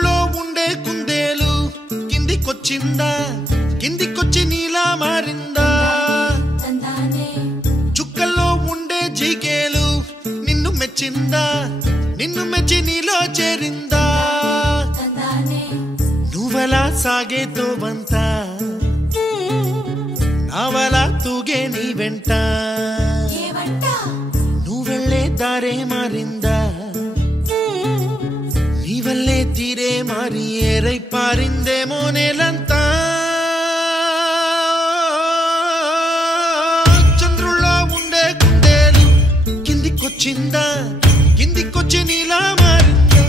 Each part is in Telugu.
చంద్రుల్లో ఉండే కుందేలు కిందికొచ్చిందా, కిందికొచ్చి నీలా మారిందా? చుక్కల్లో ఉండే జీకేలు నిన్ను మెచ్చిందా, నిన్ను మెచ్చి నీలో చేరిందా? నువ్వలా సాగేతో వంత నావలా తూగే నీ వెంట, నువ్వెళ్ళే దారే మారిందా, నీ వల్లే తీరే మారి ఏరై పారిందేమో నేలంతా. చంద్రుల్లో ఉండే కుందేలు కిందికొచ్చిందా, కిందికొచ్చి నీలా మారిందా?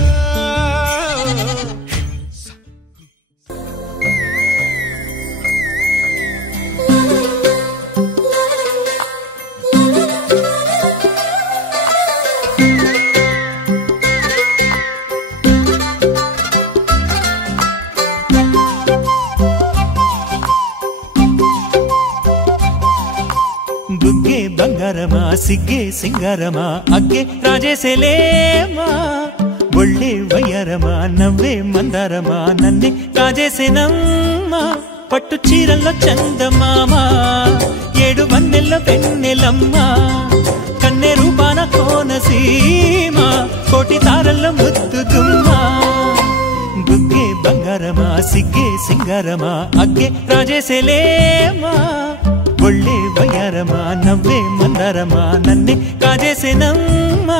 బుగ్గే బంగారమా సిగ్గే సింగారమా అగ్గే రాజేసేలేమా, ఒళ్ళే వయ్యారమా నవ్వే మందారమా నన్నే కాజేసేనమ్మా. పట్టు చీరల్లో చందమామా ఏడు వన్నెల్లో పెన్నెలమ్మా, కన్నె రూపాన కోనసీమా కోటి తారల్లో ముద్దుగుమ్మా. బుగ్గే బంగారమా సిగ్గే సింగారమా అగ్గే రాజేసేలేమా, ఒళ్ళే వయ్యారమా నవ్వే మందారమా నన్నే కాజేసేనమ్మా.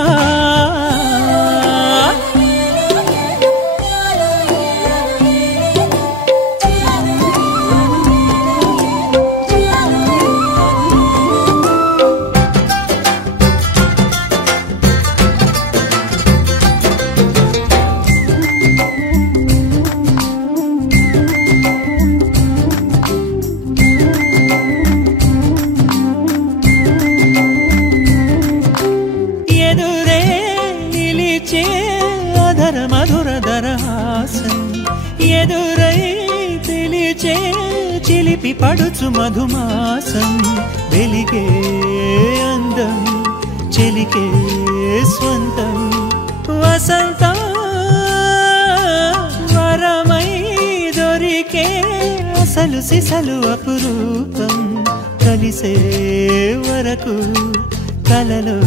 ఎదురై తెలిచే చిలిపి పడుచు మధుమాసం, వెలిగే అందం చెలికే స్వంతం, వసంతం వరమై దొరికే అసలు సిసలు అపురూపం, కలిసే వరకు కలలో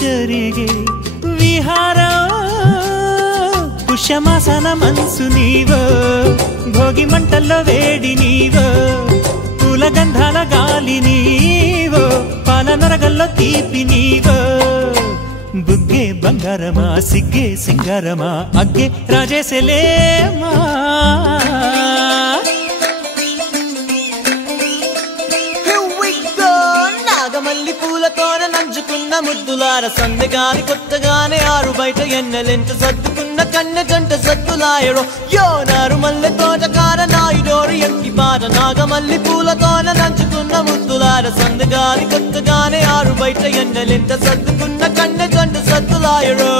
జరిగే విహారం. పుష్యమాసన మనసు నీవో, భోగి మంటల్లో వేడి నీవో, పూల గంధాల గాలి నీవో, పాల నరగల్లో తీపి నీవో. బుగ్గే బంగారమా సిగ్గే సింగారమా అగ్గే రాజేసేలేమా. నాగమల్లి పూలతోన నంచుకున్న ముద్దులార సందగాని కొత్తగానే ఆరు బయట ఎన్నెలెంట సర్దుకున్న కన్నె జంట సద్దులాయడో యోనారు మల్లె తోటకార నాయుడోరు ఎంకి బాట. నాగమల్లి పూలతోన నంచుకున్న ముద్దులార సందగాని కొత్తగానే ఆరు బయట ఎన్నెలెంట సర్దుకున్న కన్నె జంట సద్దులాయడో.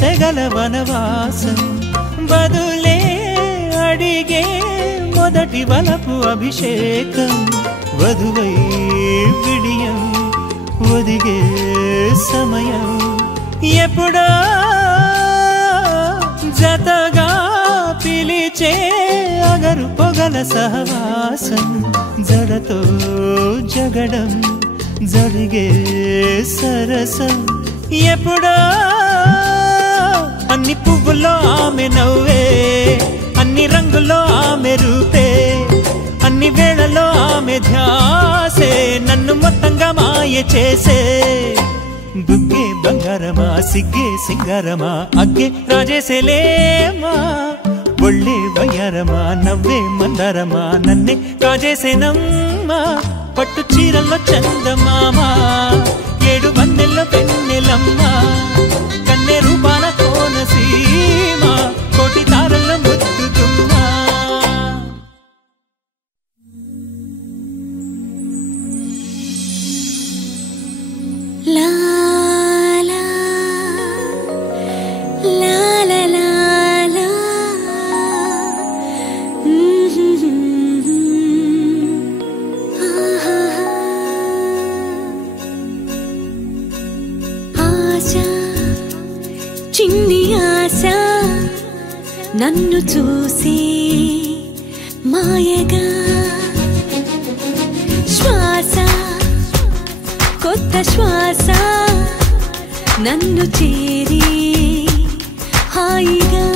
సెగల వనవాసం బదులే అడిగే మొదటి వలపు అభిషేకం, వధువై విడియం ఒదిగే సమయం, ఎప్పుడో జతగా పిలిచే అగరు పొగల సహవాసం, జడతో జగడం జరిగే సరసం, ఎప్పుడో అన్ని పువ్వుల్లో ఆమె నవ్వే, అన్ని రంగుల్లో ఆమె రూపే, అన్ని వేళల్లో ఆమె ధ్యాసే నన్ను మొత్తంగా మాయ చేసే. బుగ్గే బంగారమా సిగ్గే సింగారమా అగ్గే రాజేసేలేమా, ఒళ్ళే వయ్యారమా నవ్వే మందారమా నన్నే కాజేసేనమ్మా. పట్టు చీరల్లో చందమామా ఏడు వన్నెల్లో పెన్నెలమ్మా, కన్నె రూపాన కోనసీమా కోటి తారల్లో ముద్దుగుమ్మా. La చిన్ని ఆశ నన్ను చూసి మాయగా శ్వాస కొత్త శ్వాస నన్ను చేరి హాయిగా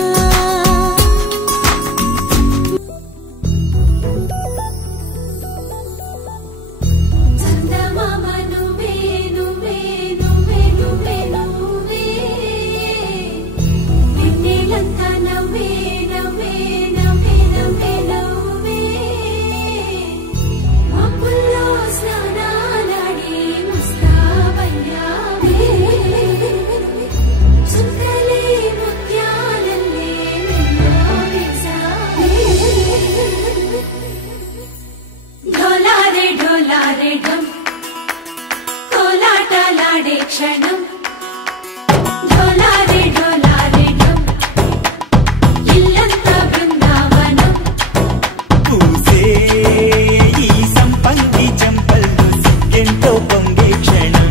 క్షణం ఢోలారే ఢోలారే ఢం ఇల్లంతా బృందావనం పూసే ఈ సంపంగి చెంపల్లో సిగ్గెంతో పొంగే క్షణం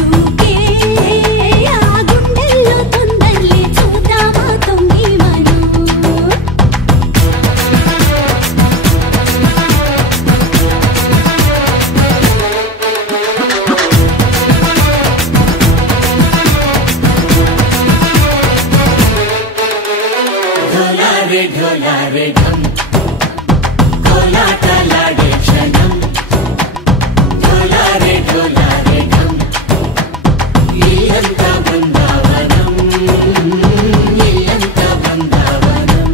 దూకే ఆ గుండెల్లో తొందరలే చూద్దామా తొంగి మనం ढोलारे ढम कोलाटलाडे क्षणम ढोलारे ढोलारे ढम इल्लंता बृंदावनम इल्लंता बृंदावनम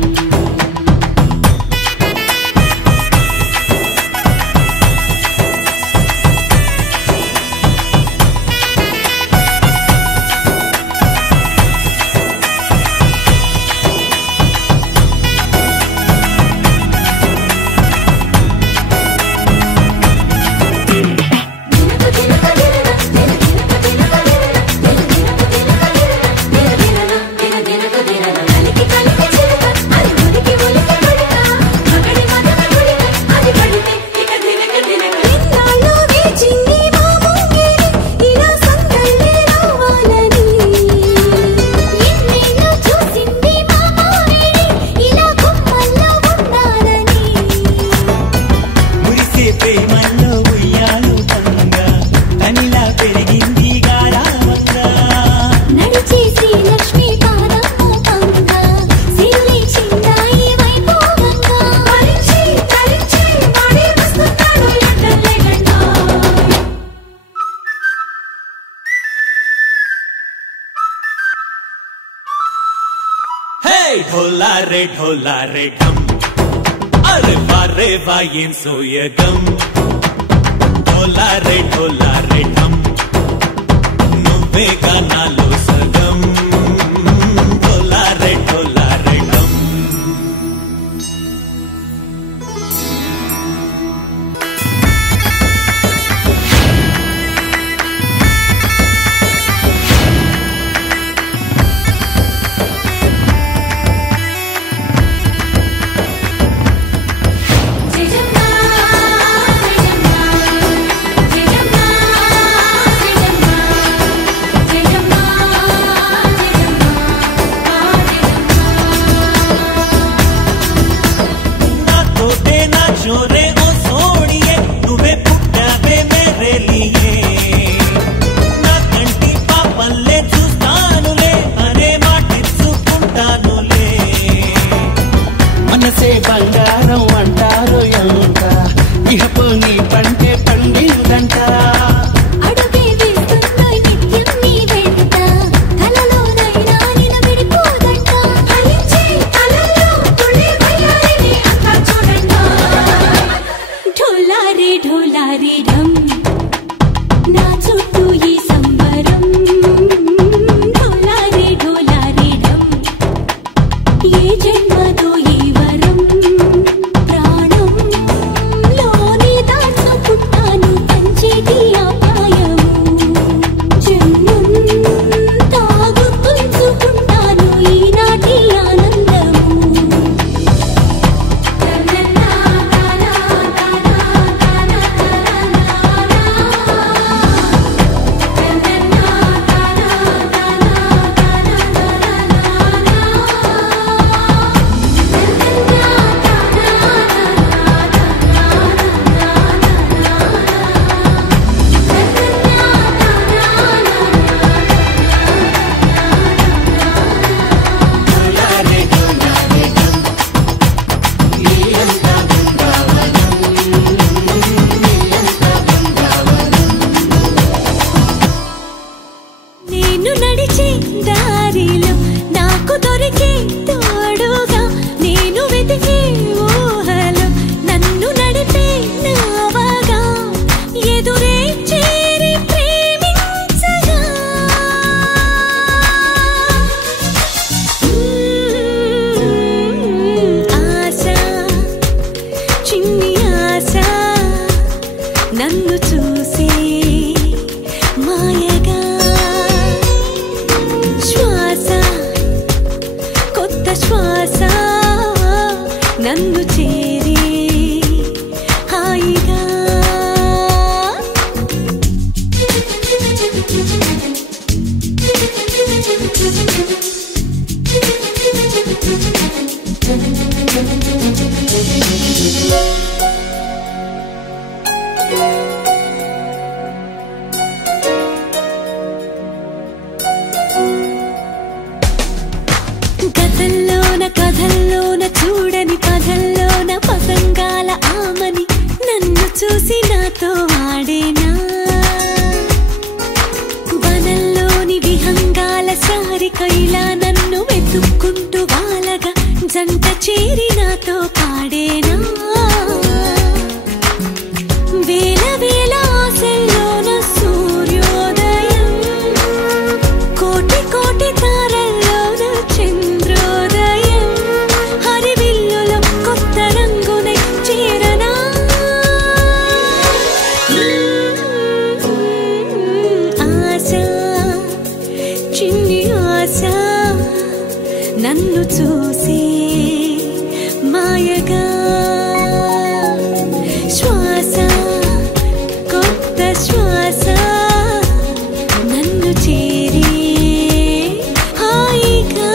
ढोलारे ढोलारे ढम अरे वारे वायें सोयगम ढोलारे ढोलारे ढम नुव्वे गानालो सगम ढोलारे ढोलारे ढम जय जम्मा నేను నడిచే దారిలో నాకు దొరికే తోడుగా నేను వెతికే ఊహలో నన్ను నడిపే నావగా ఎదురే చేరి ప్రేమించగా ఆశ చిన్ని ఆశ నన్ను చూసే మాయగా శ్వాస కొత్త శ్వాస నన్ను చేరి హాయిగా గతంలోన కథల్లోన చూడని పదల్లోన పతంగాల ఆమని నన్ను చూసి నాతో ఆడేనా వనంలోని విహంగాల సారిక ఇలా నన్ను వెతుక్కుంటూ వాలగా జంట చేరి నాతో పాడేనా వేల వేల ఆశల్లోన సూర్యోదయం కోటి కోటి తారల్లోన చంద్రోదయం హరివిల్లులో కొత్త రంగునై చేరనా ఆశ చిన్ని ఆశ నన్ను చూసి మాయగా శ్వాస కొత్త శ్వాస నన్ను చేరి హాయిగా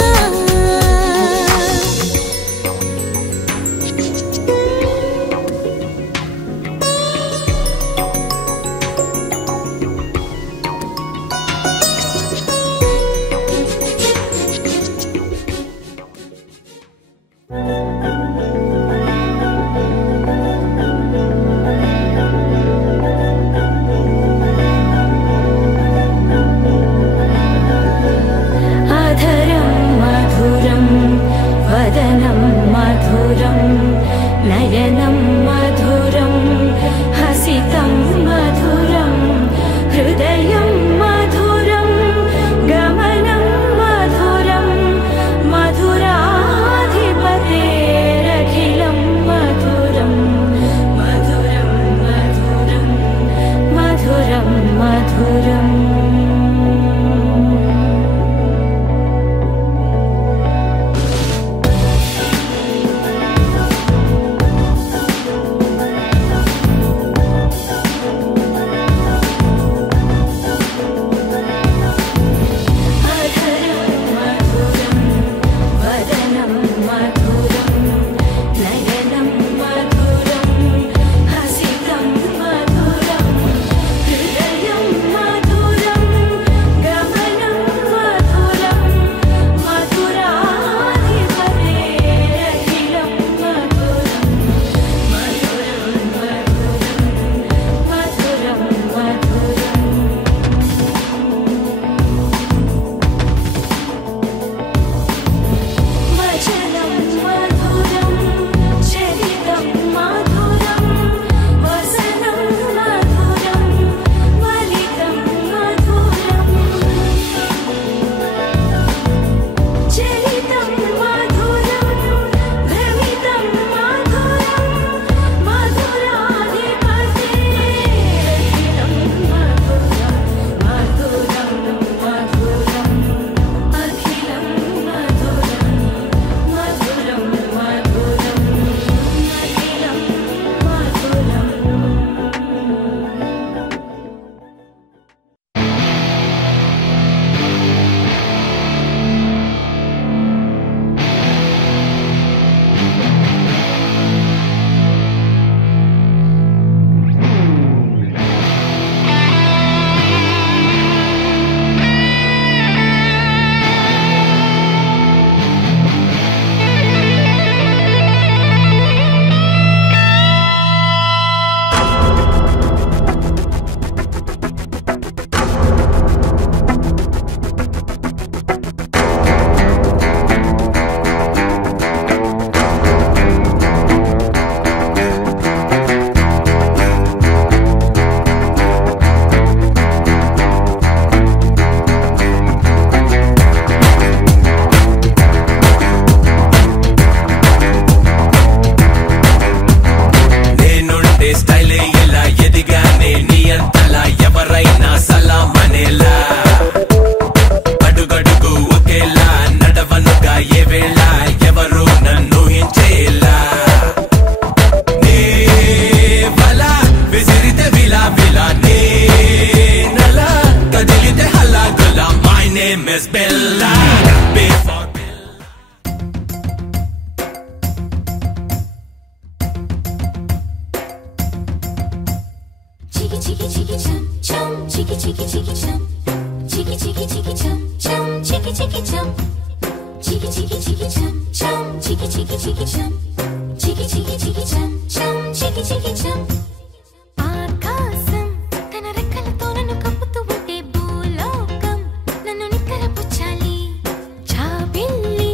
name is Bella. Before Chiki chiki chiki chum chum, chiki chiki chiki chum, chiki chiki chiki chum chum, chiki chiki chum, chiki chiki chiki chum chum, chiki chiki chiki chum, chiki chiki chiki chum chum, chiki chiki chum. ఆకాశం తన రెక్కలతో నన్ను కప్పుతూ ఉంటే భూలోకం నన్ను నిక్కరపుచ్చాలి. జాబిల్లి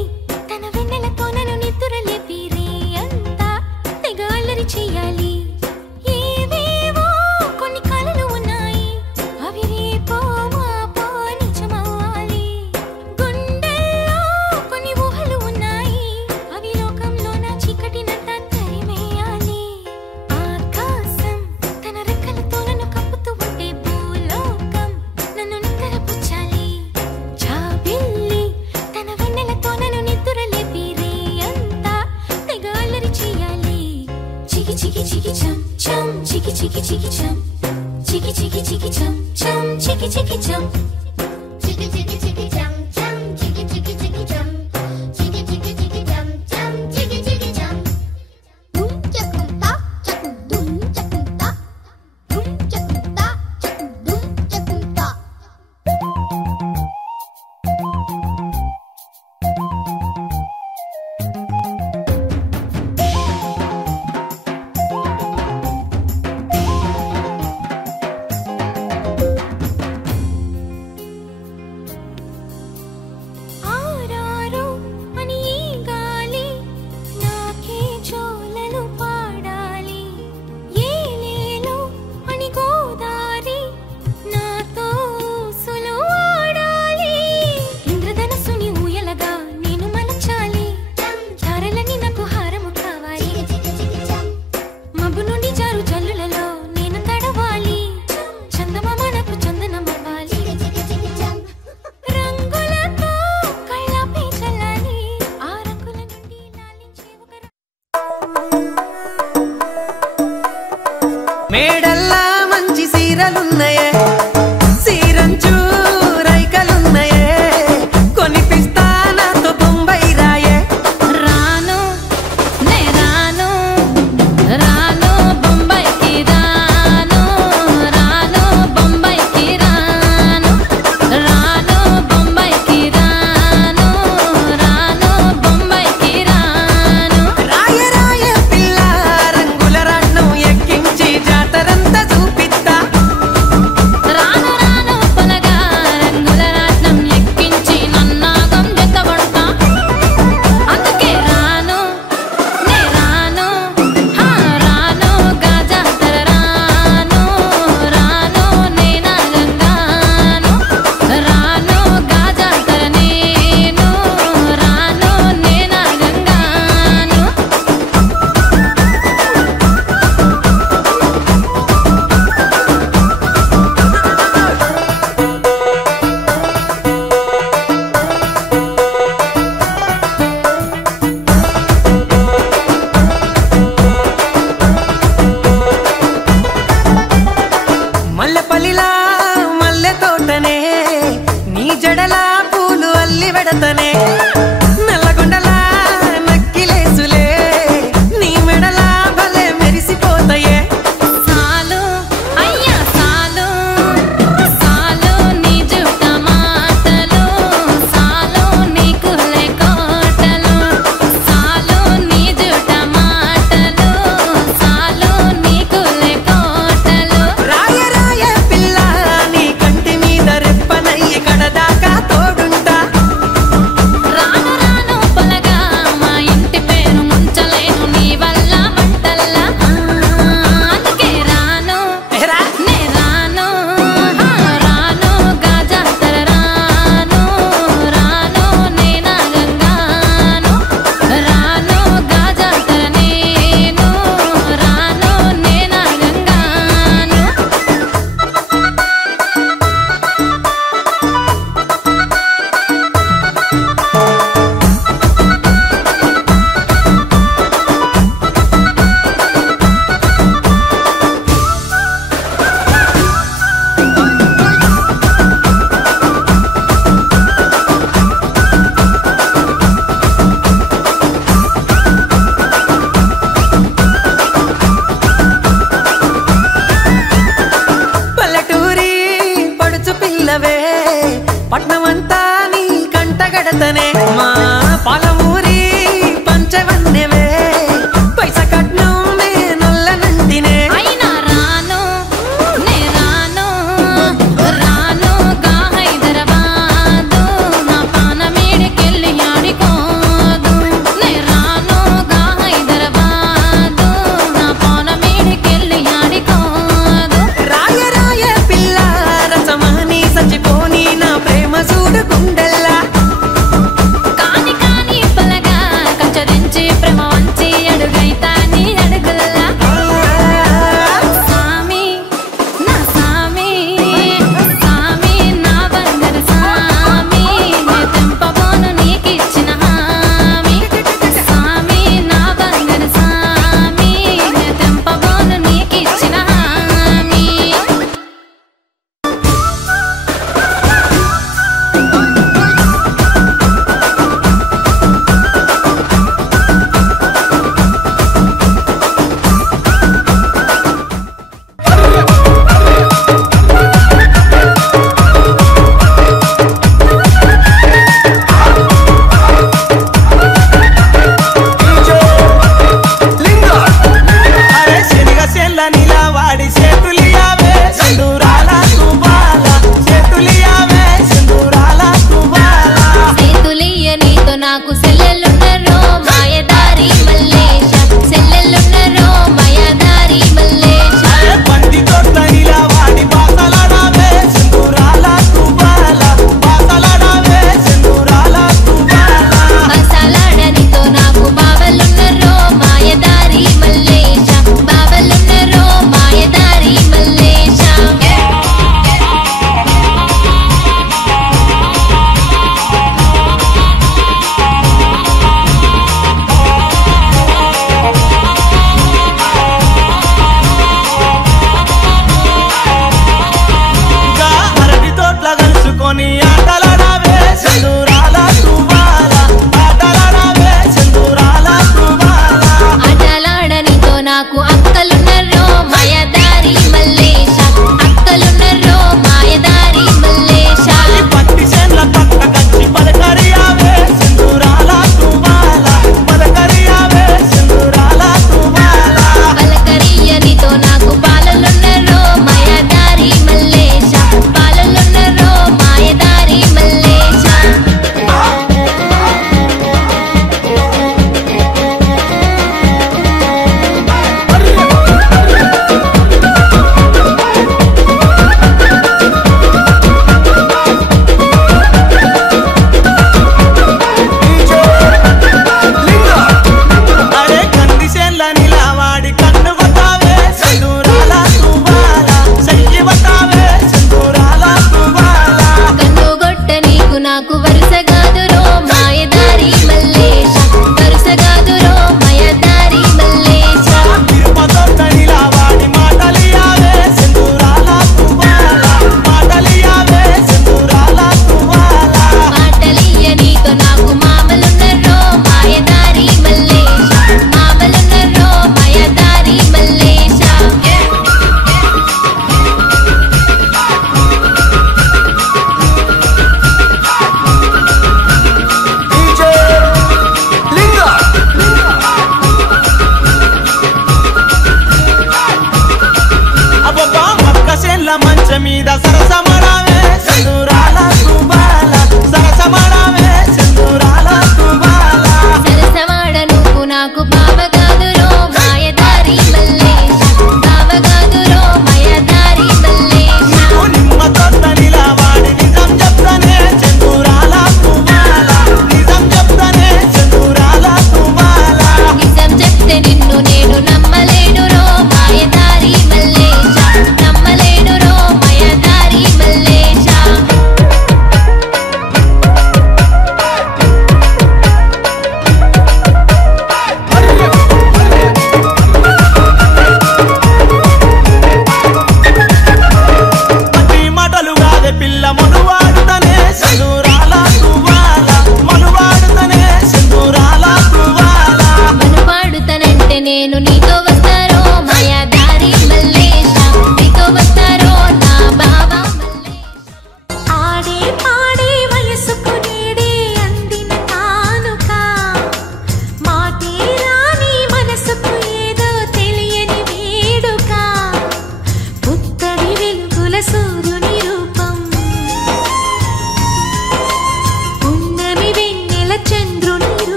తన వెన్నెలతో నన్ను నిద్రలేపి రే అంతా తెగ అల్లరి చేయాలి. ఏవేవో కొన్ని కలలు ఉన్నాయి, అవి రేపో మాపో నిజమవ్వాలి. గుండెల్లో కొన్ని ఊహలు ఉన్నాయి, అవి లోకంలో నా చీకటినంతా తరిమేయాలి. ఆకాశం తన రెక్కలతో నన్ను కప్పుతూ ఉంటే భూలోకం నన్ను నిక్కరపుచ్చాలి. జాబిల్లి తన వెన్నెలతో నన్ను నిద్రలేపి రే అంతా తెగ అల్లరి చేయాలి. చికి చికి చికి చం చం, చికి చికి చికి చం, చికి చికి చికి చం చం, చికి చికి చం. Chiki chiki chiki chum chum, chiki chiki chiki chum, chiki chiki chiki chum chum, chiki chiki chum. Dum chakum ta, chakum dum chakum ta, dum chakum ta, chakum dum chakum ta. ఆరారో అని ఈ గాలి నాకే జోలలు పాడాలి. ఏలేలో అని గోదారి నాతో ఊసులు ఆడాలి. ఇంద్రధనస్సుని ఊయలగా నేను మలచాలి. తారలని నాకు హారము కావాలి. Chiki chiki chum, మబ్బు నుండి జారు జల్లులలో నేను తడవాలి. చందమామ నాకు చందనమవ్వాలి. chiki chiki chum. రంగులతో కళ్ళపై చల్లాలి. ఆ రంగుల నుండి లాలించే ఒక మేడల్లా మంచి సీరలున్నాయే, సీరంచు రైకలున్నాయే, కొనిపిస్తా నాతో బొంబాయి రాయే. రాను నే రాను రాను బొంబాయికి రాను రాను బొంబాయికి రాను రాను బొంబాయికి రాను రాను బొంబాయికి రాను. రాయ రాయ పిల్ల రంగుల రాట్నం ఎక్కించి జాతరంతా చూపిస్తా. రాను రాను పొలగా రంగుల రాట్నం ఎక్కించి నన్నాగం జతబడతా. అందుకే రాను నే రాను హా రాను గాజాతర రాను రాను నే నాగంగాను రాను గాజాతర నేను రాను నే నాగంగాను. మల్లెపల్లిలా మల్లె తోటనే, నీ జడలా పూలు అల్లి వెడతనే. నల్లగొండలా నక్కిలేసులే, నీ మెడలా భలే మెరిసిపోతాయే. సాలు అయ్యా సాలు సాలు నీ జుట్ట మాటలు, సాలు నీ కులే కోటలు, సాలు నీ జుట్ట మాటలు, సాలు నీ కులే కోటలు. రాయ రాయ పిల్ల నీ కంటి మీద రెప్పనయ్యి కడదాకా తోడుంటా. రా వస్తనే మా పాలమూరి పంచవన్నెవే పైస కట్నమే నొల్లనంటినే అయినా రాను నే రాను రాను గా హైదరాబాదు నా పానమేడికెళ్ళి ఆడికోదు నే రాను గా హైదరాబాదు నా పానమేడికెళ్ళి ఆడికోదు రాయ రాయ పిల్ల రసమాని సచిపోని నా ప్రేమ చూడు గుండెల్లా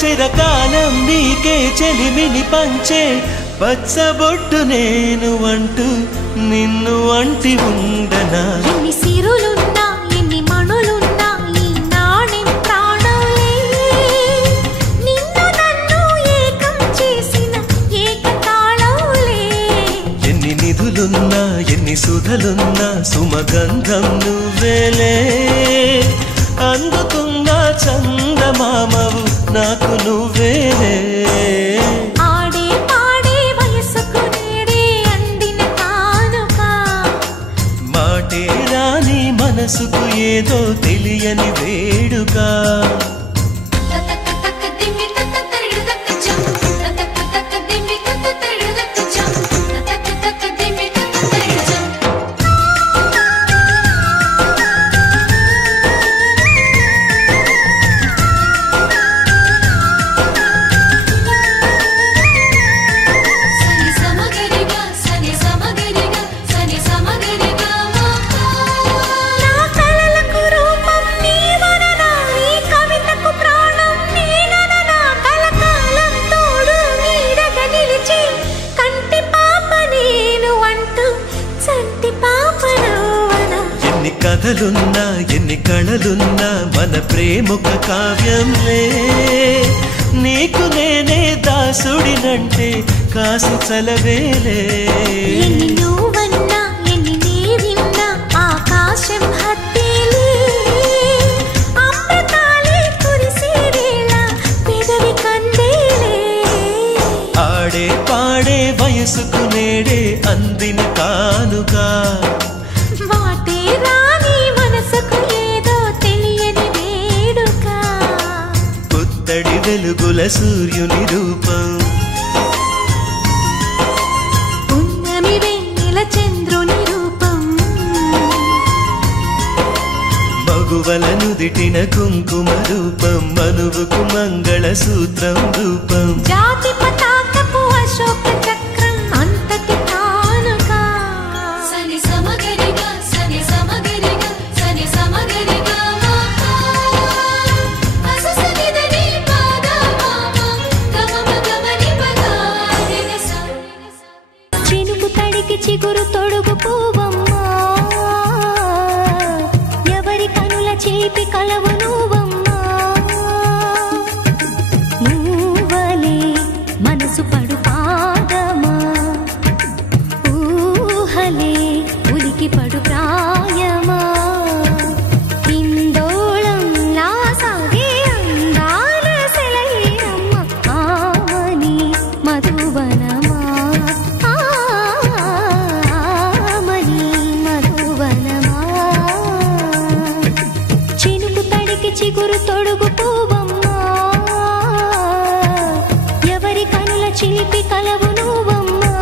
చిరకాలం నీకే చెలిమిని పంచే పచ్చబొట్టు నేను అంటూ నిన్ను అంటి ఉండనా ఎన్ని సిరులున్నా ఎన్ని మణులున్నా ఈ నాణెం ప్రాణంలే నిన్ను నన్ను ఏకం చేసిన ఏకతాళంలే ఎన్ని నిధులున్నా ఎన్ని సుధలున్నా సుమగంధం నువ్వేలే అందుకున్న చందమామవు నాకు నువ్వేలే ఆడే పాడే వయసుకు నేడే అందిన కానుక మాటే రాని మనసుకు ఏదో తెలియని వేడుక తతక తక దిమ్మి తత తరిడు తక చం తతక తక దిమ్మి తత తరిడు తక చం తతక తక దిమ్మి తత తరిడు చం సని సమగరిగా సని సమగరిగా మా నా కలలకు రూపం నీవననా నీ కవితకు ప్రాణం నేనననా కలకాలం తోడు నీడగా నిలిచి కంటి పాప నేను అంటూ చంటి పాప నువ్వనా ఎన్ని కథలున్నా ఎన్ని కళలున్నా మన ప్రేమొక కావ్యంలే నీకు నేనే దాసుడినంటే కాసు చలవేలే ఎన్ని నువ్వన్నా ఎన్ని నీ విన్నా ఆకాశం హత్తేలే అమృతాలే కురిసే వేళ పెదవి కందేలే ఆడే పాడే వయసుకు నేడే అందిన కానుక వాటే రాని మనసుకు ఏదో తెలియని వేడుక పుత్తడి వెలుగుల సూర్యుని రూపం పున్నమి వెన్నెల చంద్రుని రూపం మగువల నుదిటిన కుంకుమ రూపం మనువుకు మంగళ సూత్రం రూపం జాతి పతాకపు అశోక చక్రం అంతటి కానుక సని సమగరిగా సని సమగరిగా సని సమగరిగా మా అససనిదని పాద మామ గమమ గమని పదారిన సా చినుకు తడికి చిగురు తొడుగు పూవమ్మా ఎవరి కనుల చేపి కలవు నువ్వమ్మా నువ్వలే మనసు పడు పాదమా ఊహలే ఉలికి పడు ప్రాయమా ఇందోళం లా సాగే అందాల సెలయేరమ్మ ఆమని మధువనమా ఆమని మధువనమా చినుకు తడికి చిగురు తొడుగు పూవమ్మా ఎవరి కనుల చిలిపి కలవు నువ్వమ్మా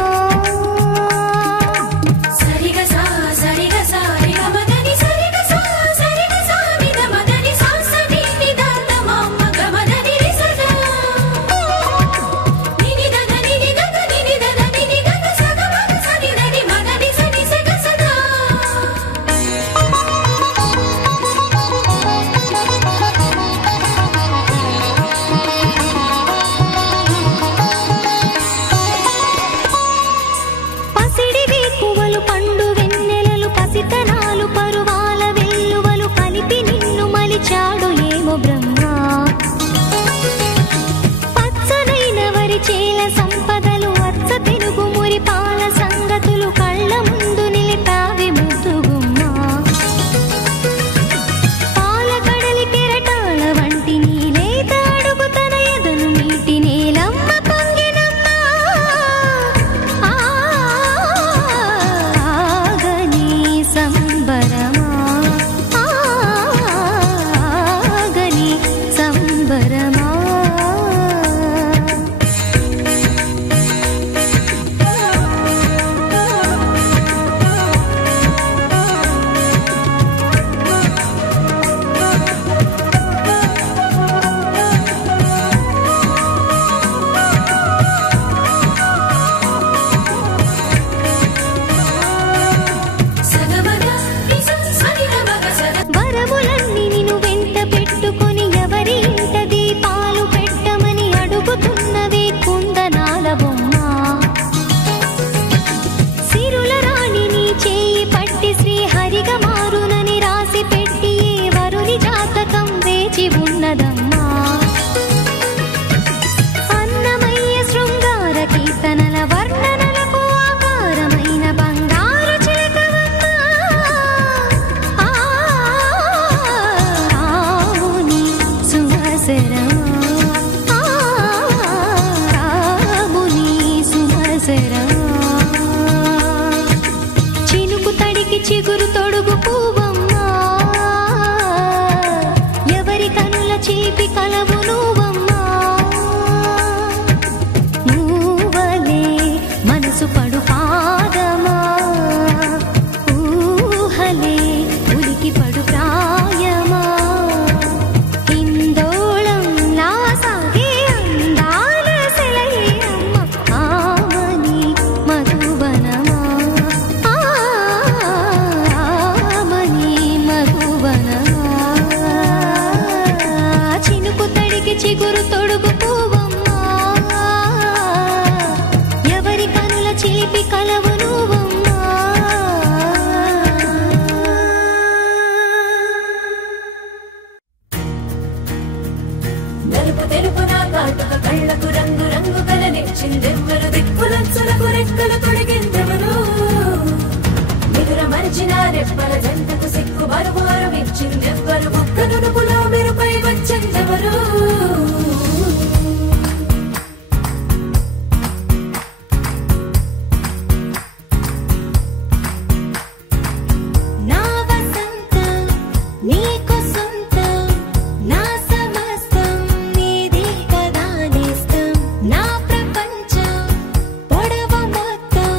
సరిగా సా సరిగా సా రిగ మదని సరిగా సా సరిగా సా నిద మదని సా సని నిదాన మమ్మ గమదని రిసదా నిని దద నిని దద నిని దద నిని దద సగ మగ సని దని మదని సని సగ సదా పసిడి వేకువలు పండు వెన్నెలలు పసితనాలు పరువాల వెల్లువలు కలిపి నిన్ను మలిచాడు ఏమో బ్రహ్మ పచ్చనైన వరి చేల సంపదలు అచ్చ తెలుగు మురి పాల సంగతులు కళ్ళ ముందు నిలిపావి ముద్దుగుమ్మా పాల కడలి కెరటాల వంటి నీలేత అడుగు తన ఎదను మీటి నేలమ్మ పొంగినమ్మా ఆగని సంబరమా ఆగని సంబరమా వరములన్నీ నిన్ను వెంట పెట్టుకొని ఎవరి ఇంట దీపాలు తొడుగు పువ్వమ్మా ఎవరి కనుల చిలిపి కలవు నువ్వమ్మా నలుపు తెలుపు నా కాటుక కళ్ళకు రంగు రంగు కలనిచ్చిందెవ్వరు దిక్కులంచులకు రెక్కలు తొడిగిందెవరు నిదుర మరిచిన రెప్పల జంటకు సిక్కు బరువారం ఇచ్చిందెవ్వరు ఒక్క నునుపులో మెరుపై వచ్చిందెవరు నా వసంతం నీకు సొంతం నా సమస్తం నీదే కదా నేస్తం నా ప్రపంచం పొడవు మొత్తం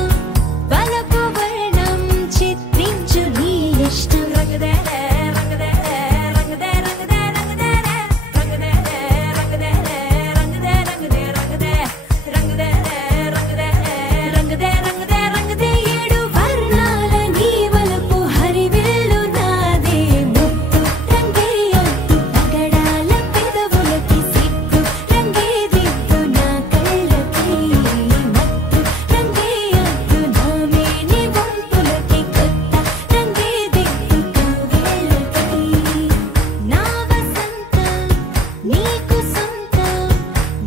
వలపు వర్ణం చిత్రించు నీ ఇష్టం రంగదే రంగదే రంగదే రంగదే రంగదే రంగదే రంగదే రంగదే రంగదే రంగదే రంగదే రంగదే రంగదే రంగదే రంగదే ఏడు వర్ణాల నీ వలపు హరివిల్లు నాదే ముత్తు రంగేయొద్దు పగడాల పెదవులకి సిగ్గు రంగే దిద్దు నా కళ్ళకి మత్తు రంగేయొద్దు నా మేని వంపులకి కొత్త రంగే దిద్దు కవ్వేళ్ళకి నా వసంతం నీకు సొంతం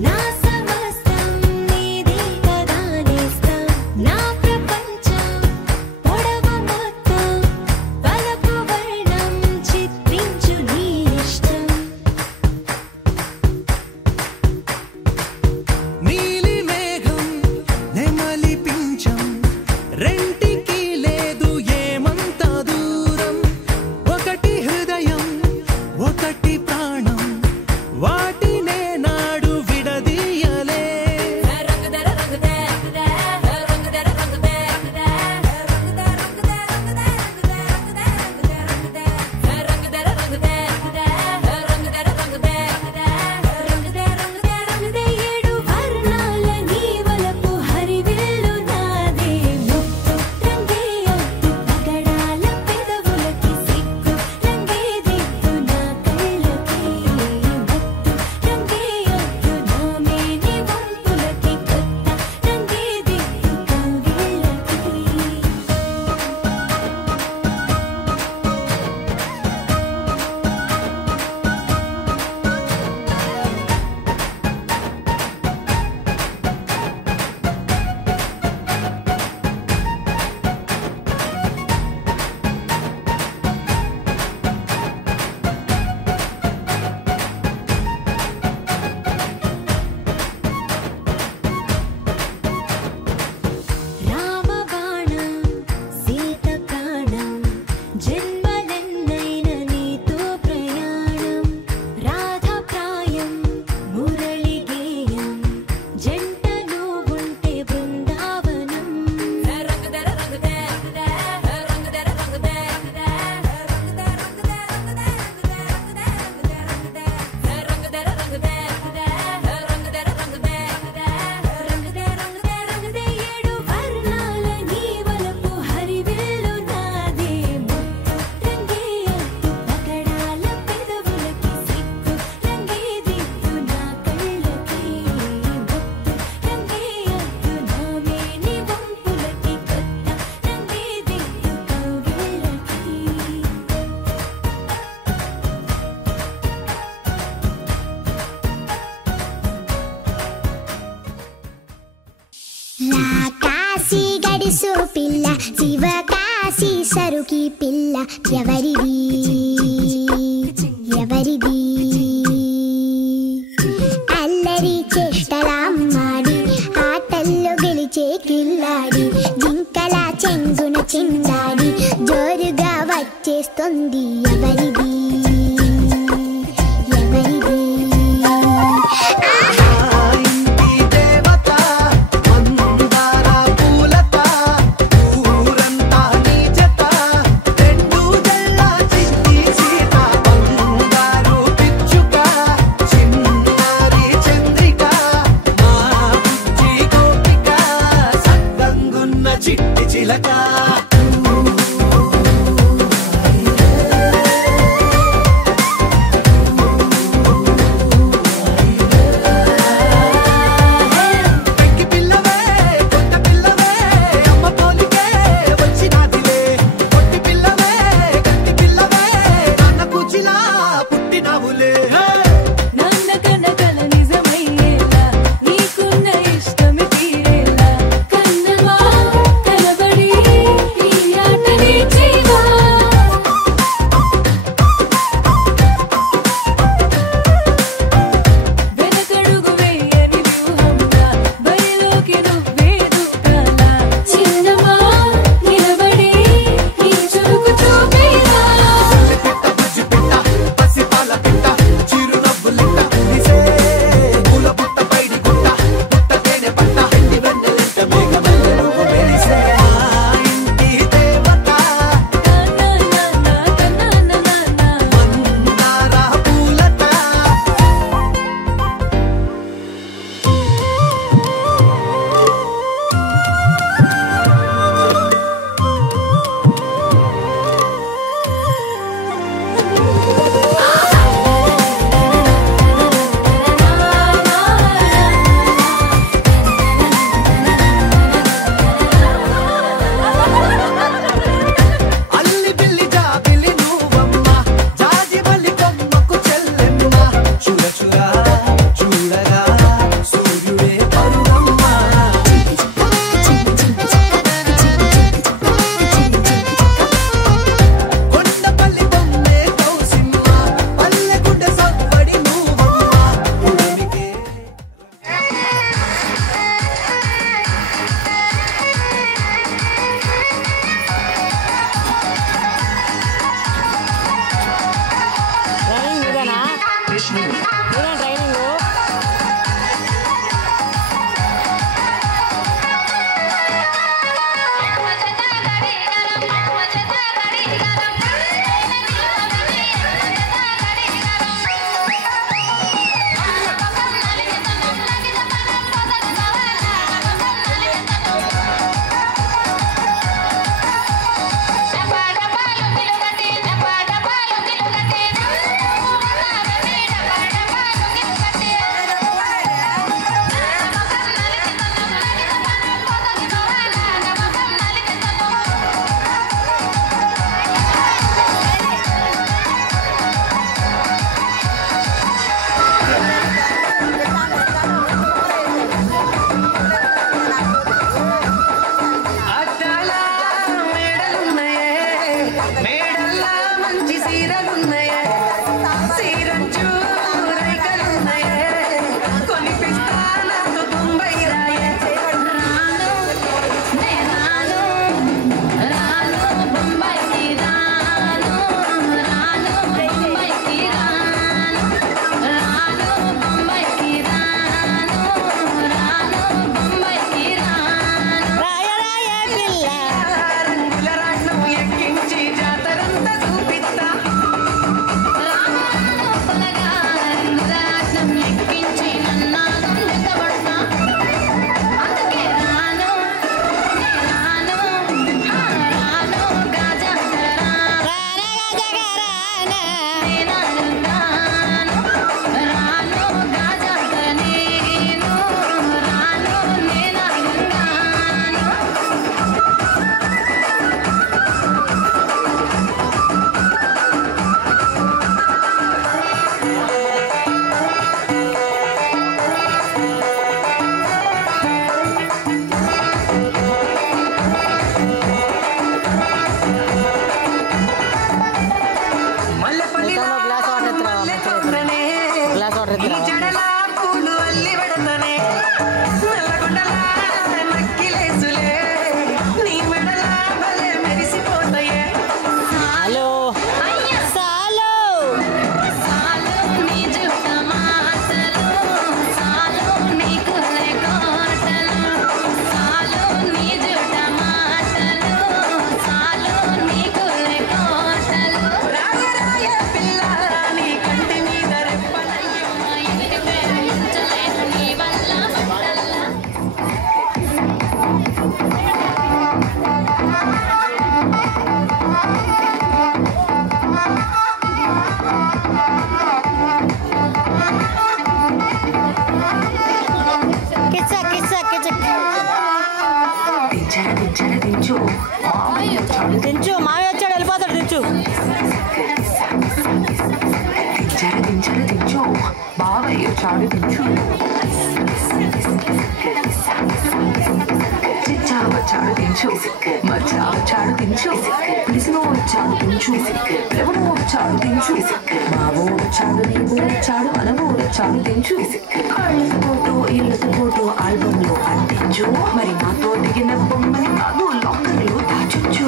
నా సమస్తం నీదే కదా నేస్తం నా ప్రపంచం పొడవు మొత్తం వలపు వర్ణం చిత్రించు నీ ఇష్టం నీలి మేఘం నెమలి పించం రెంటికి లేదు ఏమంత దూరం ఒకటి హృదయం ఒకటి ప్రాణం వాటినే నాడు విడదీయలే రంగదే రంగదే రంగదే రంగదే రంగదే రంగదే రంగదే రంగదే రంగదే రంగదే రంగదే రంగదే ఏడు వర్ణాల నీ వలపు హరివిల్లు నాదే ముత్తు రంగేయొద్దు పగడాల పెదవులకి సిగ్గు రంగే దిద్దు నా కళ్ళకి మత్తు రంగేయొద్దు నా మేని వంపులకి కొత్త రంగే దిద్దు కవ్వేళ్ళకి రామబాణం సీత ప్రాణం జన్మలెన్నైన నీతో ప్రయాణం రాధప్రాయం మురళి గేయం జంట నువ్వుంటే బృందావనం రంగదే రంగదే రంగదే రంగదే రంగదే రంగదే రంగదే రంగదే రంగదే రంగదే రంగదే ఏడు వర్ణాల నీ వలపు హరివిల్లు నాదే ముత్తు రంగేయొద్దు పగడాల పెదవులకి సిగ్గు రంగే దిద్దు నా కళ్ళకి మత్తు రంగేయొద్దు నా మేని వంపులకి కొత్త రంగే దిద్దు కవ్వేళ్ళకి నా కాశీ గడిసు పిల్ల శివ కాశీ సరుకి పిల్ల ఎవరిది ఎవరిది అల్లరి చేష్టలామ్మాడి ఆటల్లో గెలిచే కిల్లాడి జింకల చెంగున చిందాడి జోరుగా వచ్చేస్తుంది ఎవరిది ఎవరిది ఇంటి దేవత మందార పూలత ఊరంతా నీ జత రెండు జల్ల చిట్టి సీత బంగారు పిచ్చుక చిన్నారి చంద్రిక మా బుజ్జి గోపిక సద్దంగున్న చిట్టి చిలక మళ్ళీ పెడతానే నల్లగొండలా నక్కిలేసులే నీ మెడలా భలే మెరిసిపోతాయే హలో సాలో సాలో నీ జుట్ట మాటలు సాలో నీ కులే కోటలు సాలో నీ జుట్ట మాటలు సాలో నీ కులే కోటలు రాగరాయ పిల్ల నీ కంటి మీద రెప్పలయ్యో ఎగిరి ప్రేమించలేను నీ వల్ల బట్టల్లా కిచ్చా కిచ్చా కిచ్చా దించు దించు మావి వచ్చాడు వెళ్ళిపోతాడు దించు దించు బావయ్య చాడు దించు వచ్చాడు దించు మచ్చా వచ్చాడు దించు పిలిసిన వచ్చాడు దించు ఎవరు వచ్చాడు దించు మావో వచ్చాడు నీవు వచ్చాడు మనవు వచ్చాడు దించు కళ్ళకి ఫోటో ఇళ్ళకి ఫోటో ఆల్బమ్ లో అంటించు మరి నాతో దిగిన బొమ్మని కాదు లాకర్లు దాచొచ్చు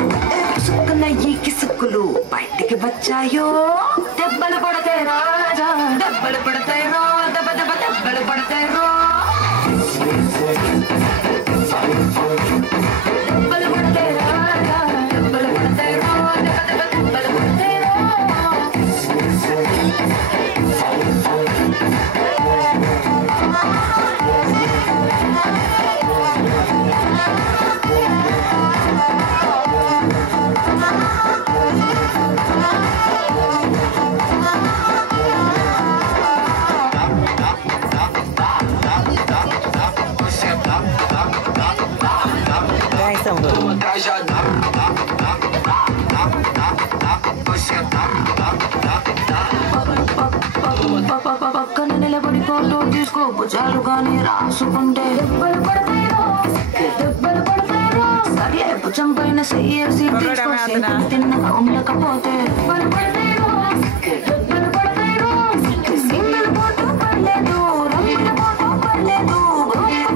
సుక్కున్న ఈ కిసుక్కులు బయటికి వచ్చాయో దెబ్బలు పడతాయి రాజా దెబ్బలు పడతాయి రా దెబ్బ దెబ్బ దెబ్బలు పడతాయి రా దెబ్బలు పడతాయి రాజా దెబ్బలు పడతాయి రా దెబ్బ దెబ్బ దెబ్బలు పడతాయి రా పక్కన నిలబడి ఫోటో తీసుకో భుజాలు గాని రాసుకుంటే దెబ్బలు పడతాయిరో దెబ్బలు పడతాయిరో సరే భుజం పైన చెయ్యేసి తిన్నగా ఉండకపోతే దెబ్బలు పడతాయిరో దెబ్బలు పడతాయిరో సింగిల్ ఫోటో పడలేదు రంగుల ఫోటో పడలేదు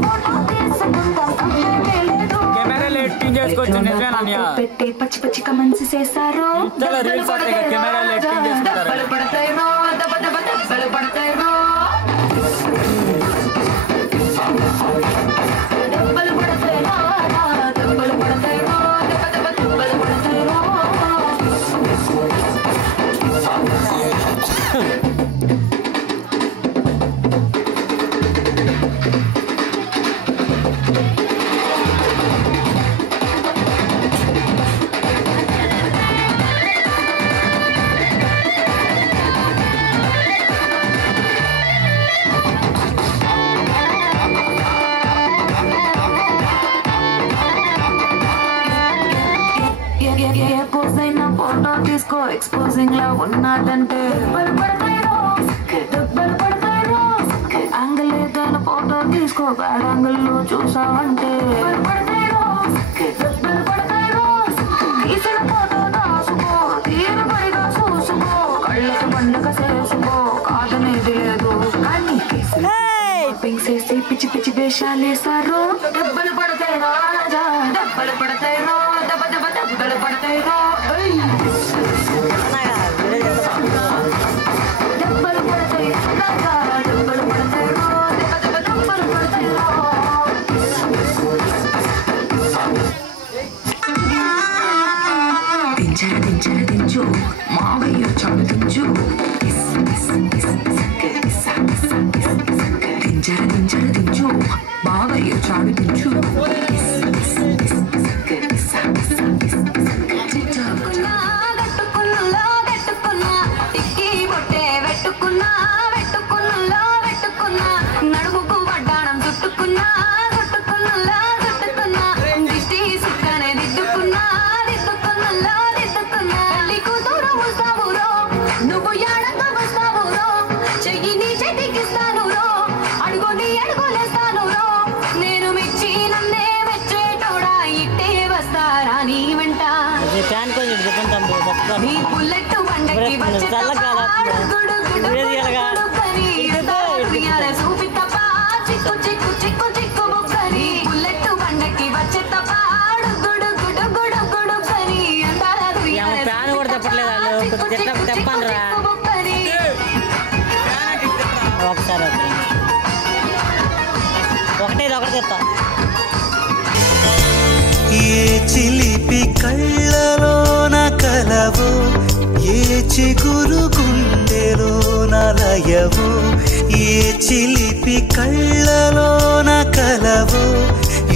ఫోటో తీసుకుంటా పెట్టి పచ్చి పచ్చి కమెంట్స్ చేశారు దెబ్బలు పడతాయిరో దెబ్బ దెబ్బ దెబ్బలు పడతాయిరో దెబ్బలు పడతాయిరో దెబ్బలు పడతాయిరో దెబ్బ దెబ్బ దెబ్బలు పడతాయిరో ఫోటో తీసుకో ఎక్స్పోజింగ్ లా ఉన్నాదంటే దెబ్బలు పడతాయిరో దెబ్బలు పడతాయిరో యాంగిల్ ఏదైనా ఫోటో తీసుకో బ్యాడ్ యాంగిల్ లో చూసావంటే దెబ్బలు పడతాయిరో దెబ్బలు పడతాయిరో తీసిన ఫోటో దాసుకో తీరబడిగా చూసుకో కళ్ళకి పండుగ చేసుకో కాదనేది లేదు కానీ షాపింగ్ చేసి పిచ్చి పిచ్చి వేషాలేసారు దెబ్బలు పడతాయిరో రాజా దెబ్బలు పడతాయిరో దెబ్బ దెబ్బ దెబ్బలు పడతాయిరో దెబ్బలు పడతాయి రాజా దెబ్బలు పడతాయిరో దెబ్బ దెబ్బ దెబ్బలు పడతాయిరో దించు మావయ్య చాడు దించు దించు మావయ్య చాడు దించు నడుముకు వడ్డాణం చుట్టుకున్నా దిష్టి సుక్కనే దిద్దుకున్నా పెళ్లి కూతురు వస్తావురో నువ్వు ఏడంగా వస్తావురో చెయ్యి నీ చేతికిస్తాను రో అడుగు నీ అడుగులేస్తాను రో నేను మెచ్చి నన్నే మెచ్చేటోడా ఇట్టే వస్తారా నీ వెంట నీ బుల్లెట్ బండకి వచ్చే చూపి తప్ప చిక్కు చిక్కు చిక్కు చిక్కు బొక్కని బుల్లెట్ బండకి వచ్చే తపాడు గుడు గుడు గుడు గుడు కని అందాల ఫ్యాన్ కూడా తప్పట్లేదు వాళ్ళు చెప్పండిరా ఒకసారి ఒకటే చెప్తా. ఏ చిలిపి కళ్ళలోన కలవో ఏ చిగురు గుండెలోన లయవో ఏ చిలిపి కళ్ళలోన కలవో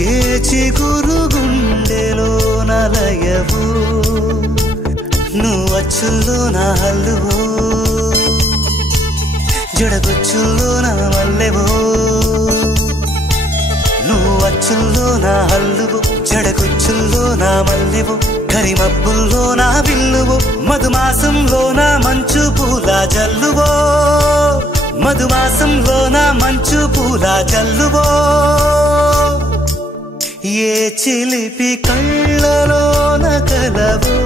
ఏ చిగురు గుండెలోన లయవో నువ్వు అచ్చుల్లో నా హల్లువో జడగొచ్చుల్లో నా మల్లెవో నువ్వు అచ్చుల్లో నా హల్లువో జడగొచ్చుల్లో నా మల్లెవో కరిమబ్బుల్లో నా విల్లువో మధుమాసంలో నా మంచు పూల జల్లువో మధుమాసంలో నా మంచు పూల జల్లువో ఏ చిలిపి కళ్ళలోన కలవో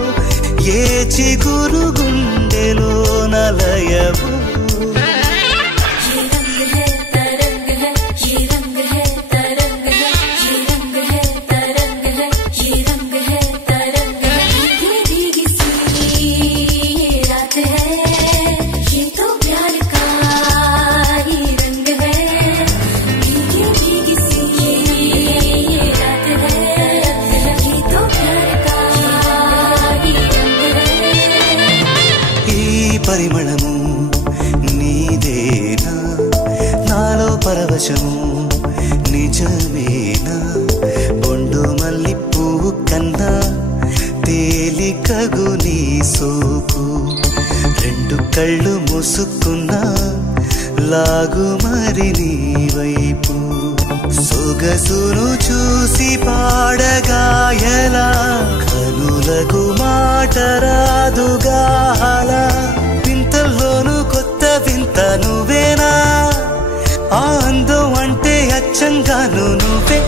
ఏ చిగురు గుండెలోన లయవో పరిమళము నీదేనా నాలో పరవశము నిజమేనా బొండు మల్లి పువ్వు కన్నా తేలికగు నీ సోపు రెండు కళ్ళు మూసుకున్నా లాగు మరి నీ వైపు సొగసును చూసి పాడగాయలా కనులకు మాట రాదుగాల వింతల్లోనూ కొత్త వింత నువ్వేనా ఆ అందం అంటే అచ్చంగాను నువ్వే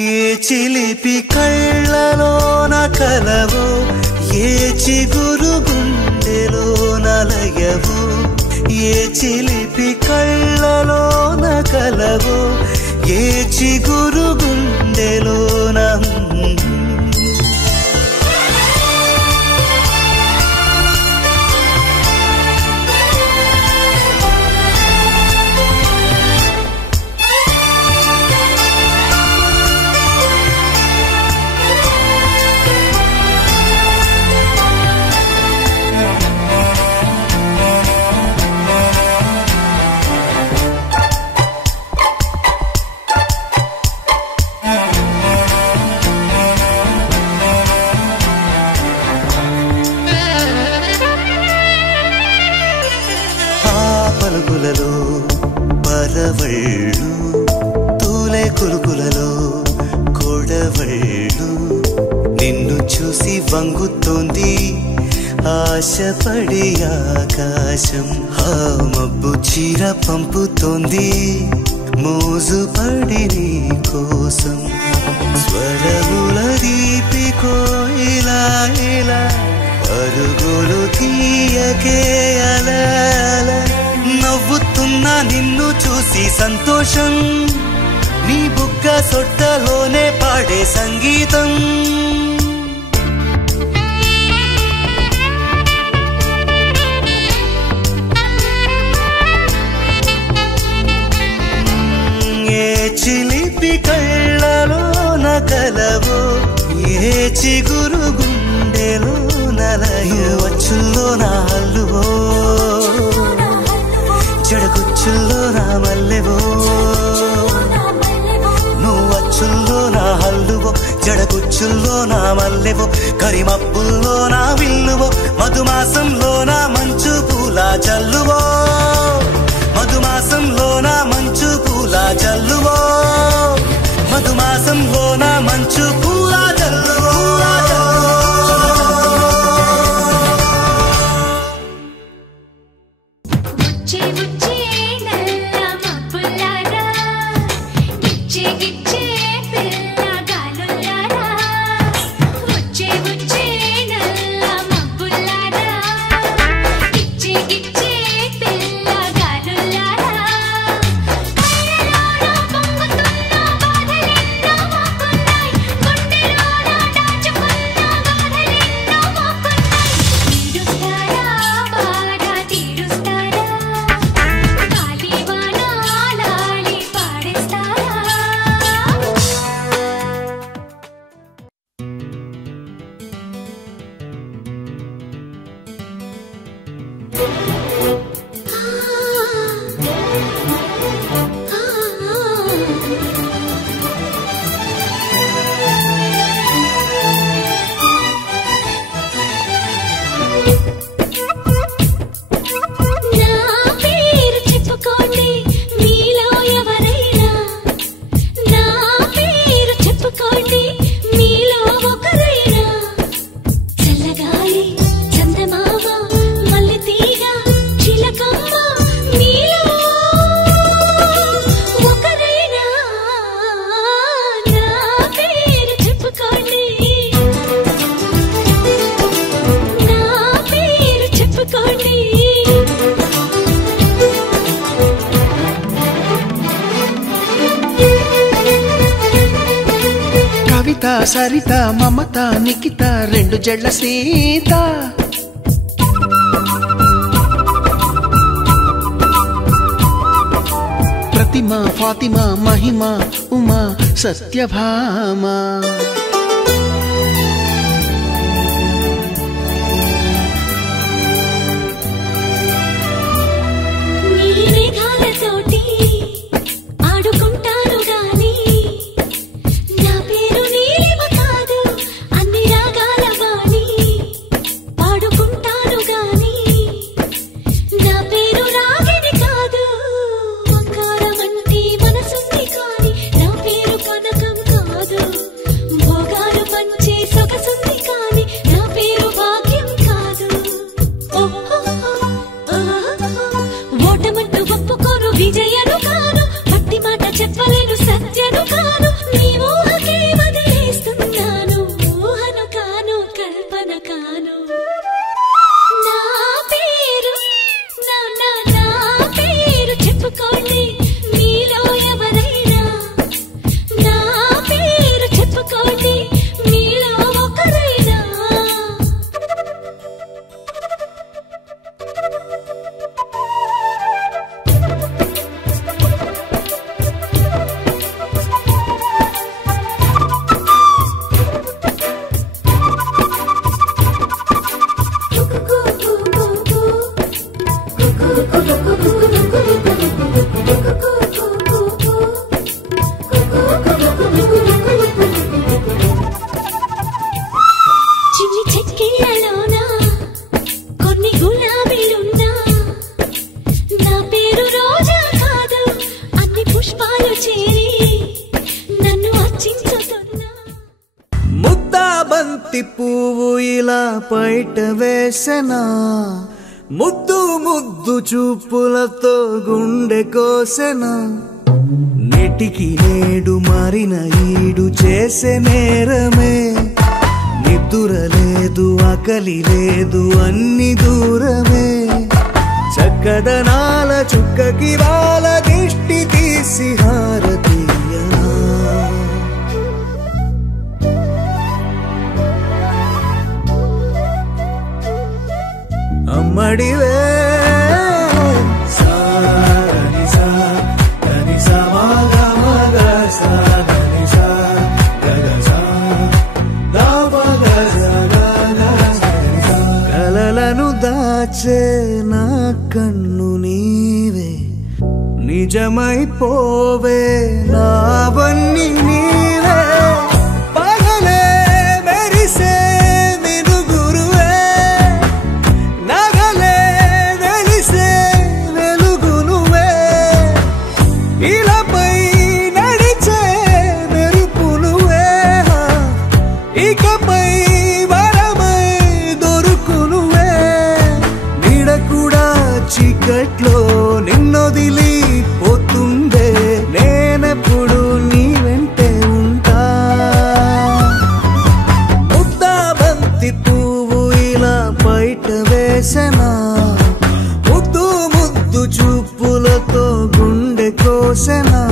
ఏ చిలిపి కళ్ళలోన కలవో ఏ చిగురు గుండెలోన లయవో ఏ చిలిపి కళ్ళలోన కలవో ఏ చిగురు గుండెలోన పలుకులలో పరవళ్ళు తూలే కులుకులలో కొడవళ్ళు నిన్ను చూసి వంగుతోంది ఆశపడి ఆకాశం ఆ మబ్బు చీర పంపుతోంది మోజుపడి నీ కోసం స్వరముల దీపికో ఇలా ఇలా పరుగులు తీయకే అలా నవ్వుతున్నా నిన్ను చూసి సంతోషం నీ బుగ్గ సొట్టలోనే పాడే సంగీతం ఏ చిలిపి కళ్ళలోన కలవో ఏ చిగురు గుండెలోన లయవచ్చుల్లో నా హల్లువో జడగుచ్చుల్లో నా మల్లెవో నువ్వచ్చుల్లో నా హల్లువో జడగుచ్చుల్లో నా మల్లెవో కరిమబ్బుల్లో నా విల్లువో మధుమాసంలో నా మంచు పూల జల్లువో మధుమాసంలో నా మంచు పూల జల్లువో మధుమాసంలో నా మంచు పూల జల్లువో గిచ్చే పిల్ల గాలులారా సరిత మమత నిఖిత రెండు జడ్ల సీత ప్రతిమ ఫాతిమా మహిమ ఉమా సత్యభామ పువ్వు ఇలా పైట వేసెనా ముద్దు ముద్దు చూపులతో గుండె కోసెనా నెటికి నేడు మారిన ఈడు చేసే నేరమే నిద్ర లేదు ఆకలి లేదు అన్ని దూరమే చక్కదనాల చుక్కకి వాళ్ళ దిష్టి తీసి హారతీయనా అమ్మడివే కలలను దాచే నా కన్ను నీవే నిజమైపోవే నావన్నీ నీవే పగలే మెరిసే మినుగురువే నగలే వెలిసే వెలుగు నువ్వే ఇలాపై నడిచే మెరుపు నువ్వే ఇకపై వరమై దొరుకు నువ్వే నీడ కూడా చీకట్లో నిన్నొదిలి పోతుందే నేనెప్పుడు నీ వెంటే ఉంటా ముద్దా బంతి పువ్వు ఇలా బయట వేసెనా ముద్దు ముద్దు చూపులతో గుండె కోసెనా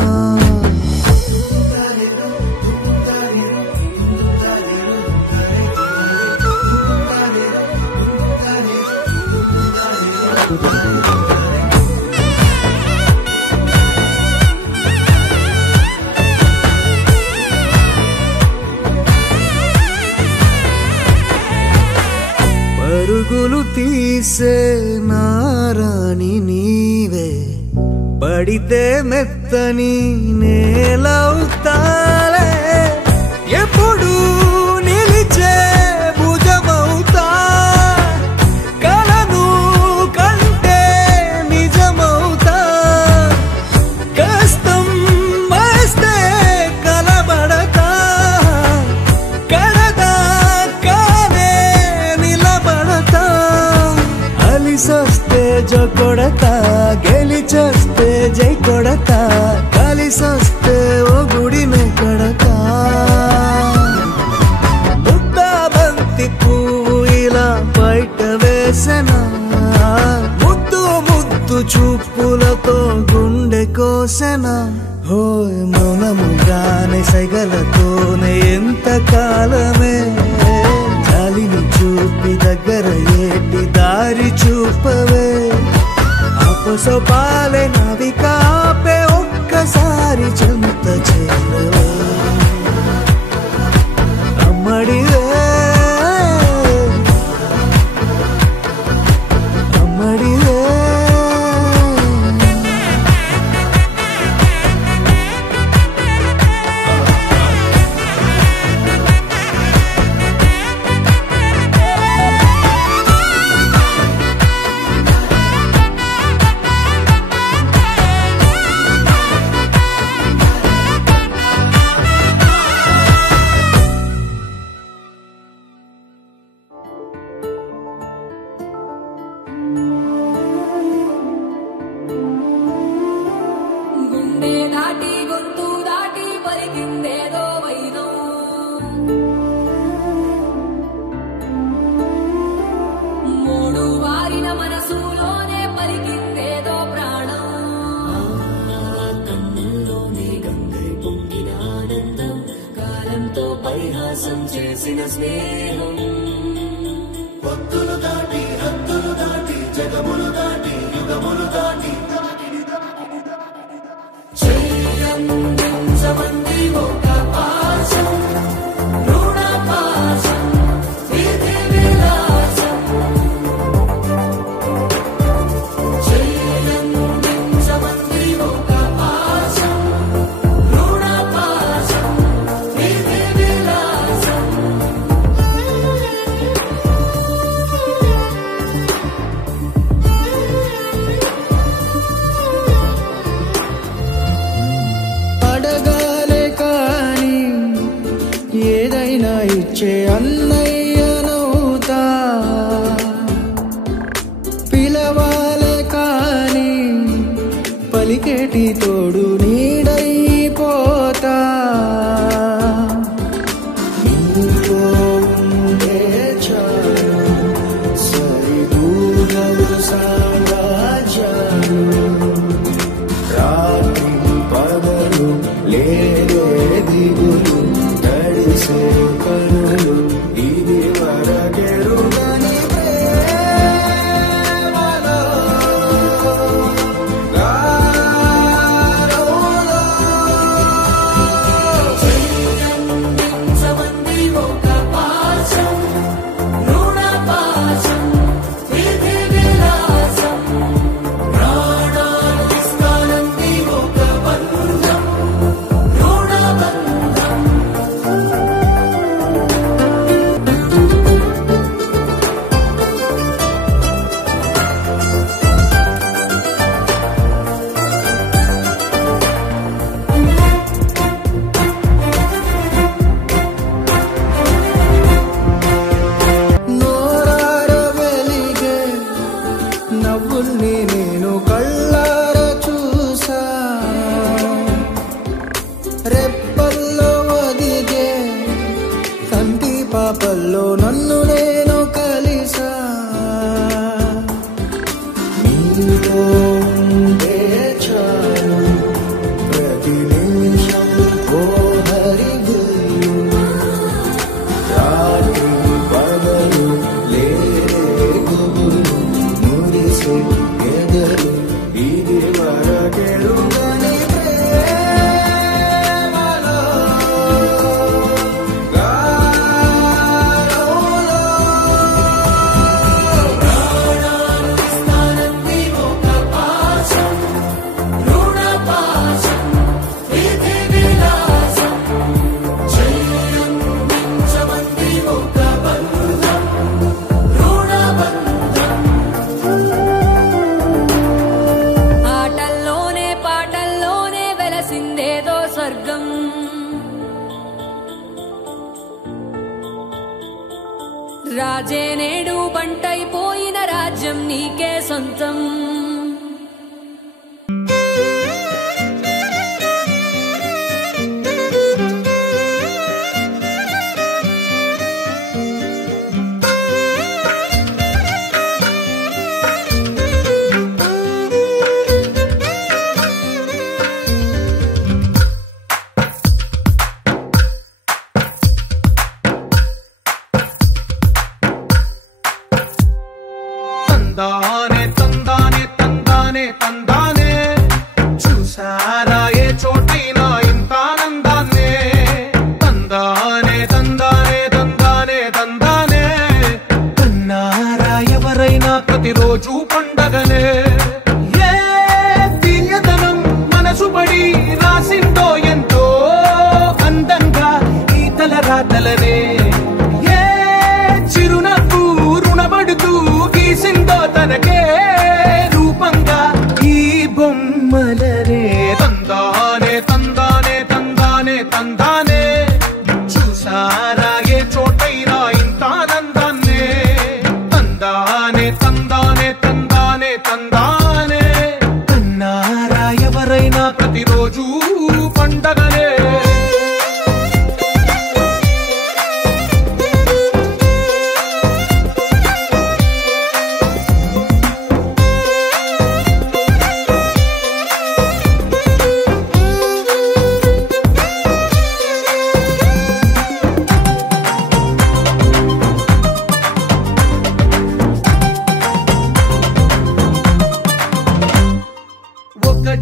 పరుగులు తీసే నారాణి నీవే పడితే మెత్తని నేలవుతాలే ఎప్పుడు నిలిచే భుజమవుతా కలను కంటే నిజమవుతా కష్టం వస్తే కలబడతా కడదా కానే నిలబడతా అలిసొస్తే జో కొడతా గెలిచొస్తే జై కొడతా కలిసొస్తే ఓ గుడినే కడతా ముద్దా బంతి పువ్వు ఇలా బయట వేసెనా ముద్దు ముద్దు చూపులతో గుండె కోసెనా హోయ్ మౌనముగానే సైగలతోనే ఎంత కాలమే జాలిని చూపి దగ్గర ఏటి దారి చూపవే అపసోపాలే నవికాపే ఒక్కసారి చెంత చేరవే అమ్మడివే అమ్మడివే గుండె దాటి గొంతు దాటి పలికిందేదో వైనం మూడు వారిన మనసులోనే పలికిందేదో ప్రాణం కన్నుల్లోనే గంగై పొంగిన ఆనందం కాలంతో పరిహాసం చేసిన స్నేహం భక్తులు దాటి హద్దులు దాటి జగములు దాటి యుగములు దాటి చెయ్యందించమంది ఒక పాశం రుణ పాశం విధి విలాసం చెయ్యందించమంది ఒక పాశం రుణ పాశం విధి విలాసం అడగాలే కాని ఏదైనా ఇచ్చే అన్నయ్యనవుతా పిలవాలే కాని పలికేటి తోడు నీడైపోతా నీతో ఉండే చాలు సరిదూరలు సామ్రాజ్యాలు రాత్రి పగలు లేదే దిగులు నడిసే కనులు ఇది వరకెరుగని ప్రేమలో గారోలో చెయ్యందించమంది ఒక పాశం రుణ పాశం విధి విలాసం ప్రాణాలు ఇస్తానంది ఒక బంధం రుణ బంధం నోరార వెలిగే నవ్వుల్ని నేను కళ్ళార చూసా రెప్పల్లో ఒదిగే కంటి పాపల్లో నన్ను నేను కలిసా నీతో ఉండే చాలు ప్రతి నిమిషం ఓ హరిగులు రాత్రి పగలు లేరే గుబులు మురిసే ఎదలు ఇది వరకెరుగని ప్రేమలో గారోలో ప్రాణాలు ఇస్తానంది ఒక పాశం రుణ పాశం విధి విలాసం చెయ్యందించమంది ఒక బంధం రుణ బంధం ఆటల్లోనే పాటల్లోనే వెలసిందేదో స్వర్గం రాజే నేడు బంటైపోయిన రాజ్యం నీకే సొంతం వలనే తందానే తందానే తందానే తందానే చూసారా ఏ చోటైనా ఇంత ఆనందాన్నే తందానే తందానే తందానే తందానే కన్నారా ఎవరైనా ప్రతిరోజు పండగనే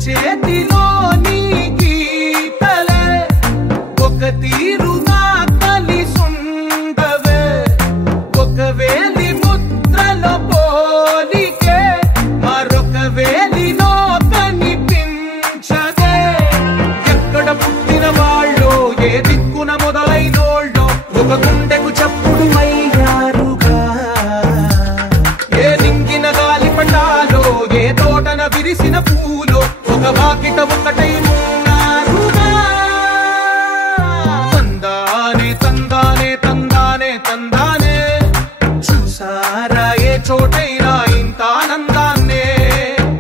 చేతిలోని గీతలే ఒక తీరుగా కలిసుండవే ఒక వేలి ముద్రల పోలికే మరొక వేలిలో కనిపించదే ఎక్కడ పుట్టిన వాళ్ళో ఏ దిక్కున మొదలైనోళ్ళో ఒక గుండెకు చప్పుడు అయ్యారుగా ఏ నింగిన గాలి పటాలో ఏ తోటన విరిసిన పూలో ఒక వాకిట ఒకటై ఉన్నారుగా తందానే తందానే తందానే తందానే చూసారా ఏ చోటైనా ఇంత ఆనందాన్నే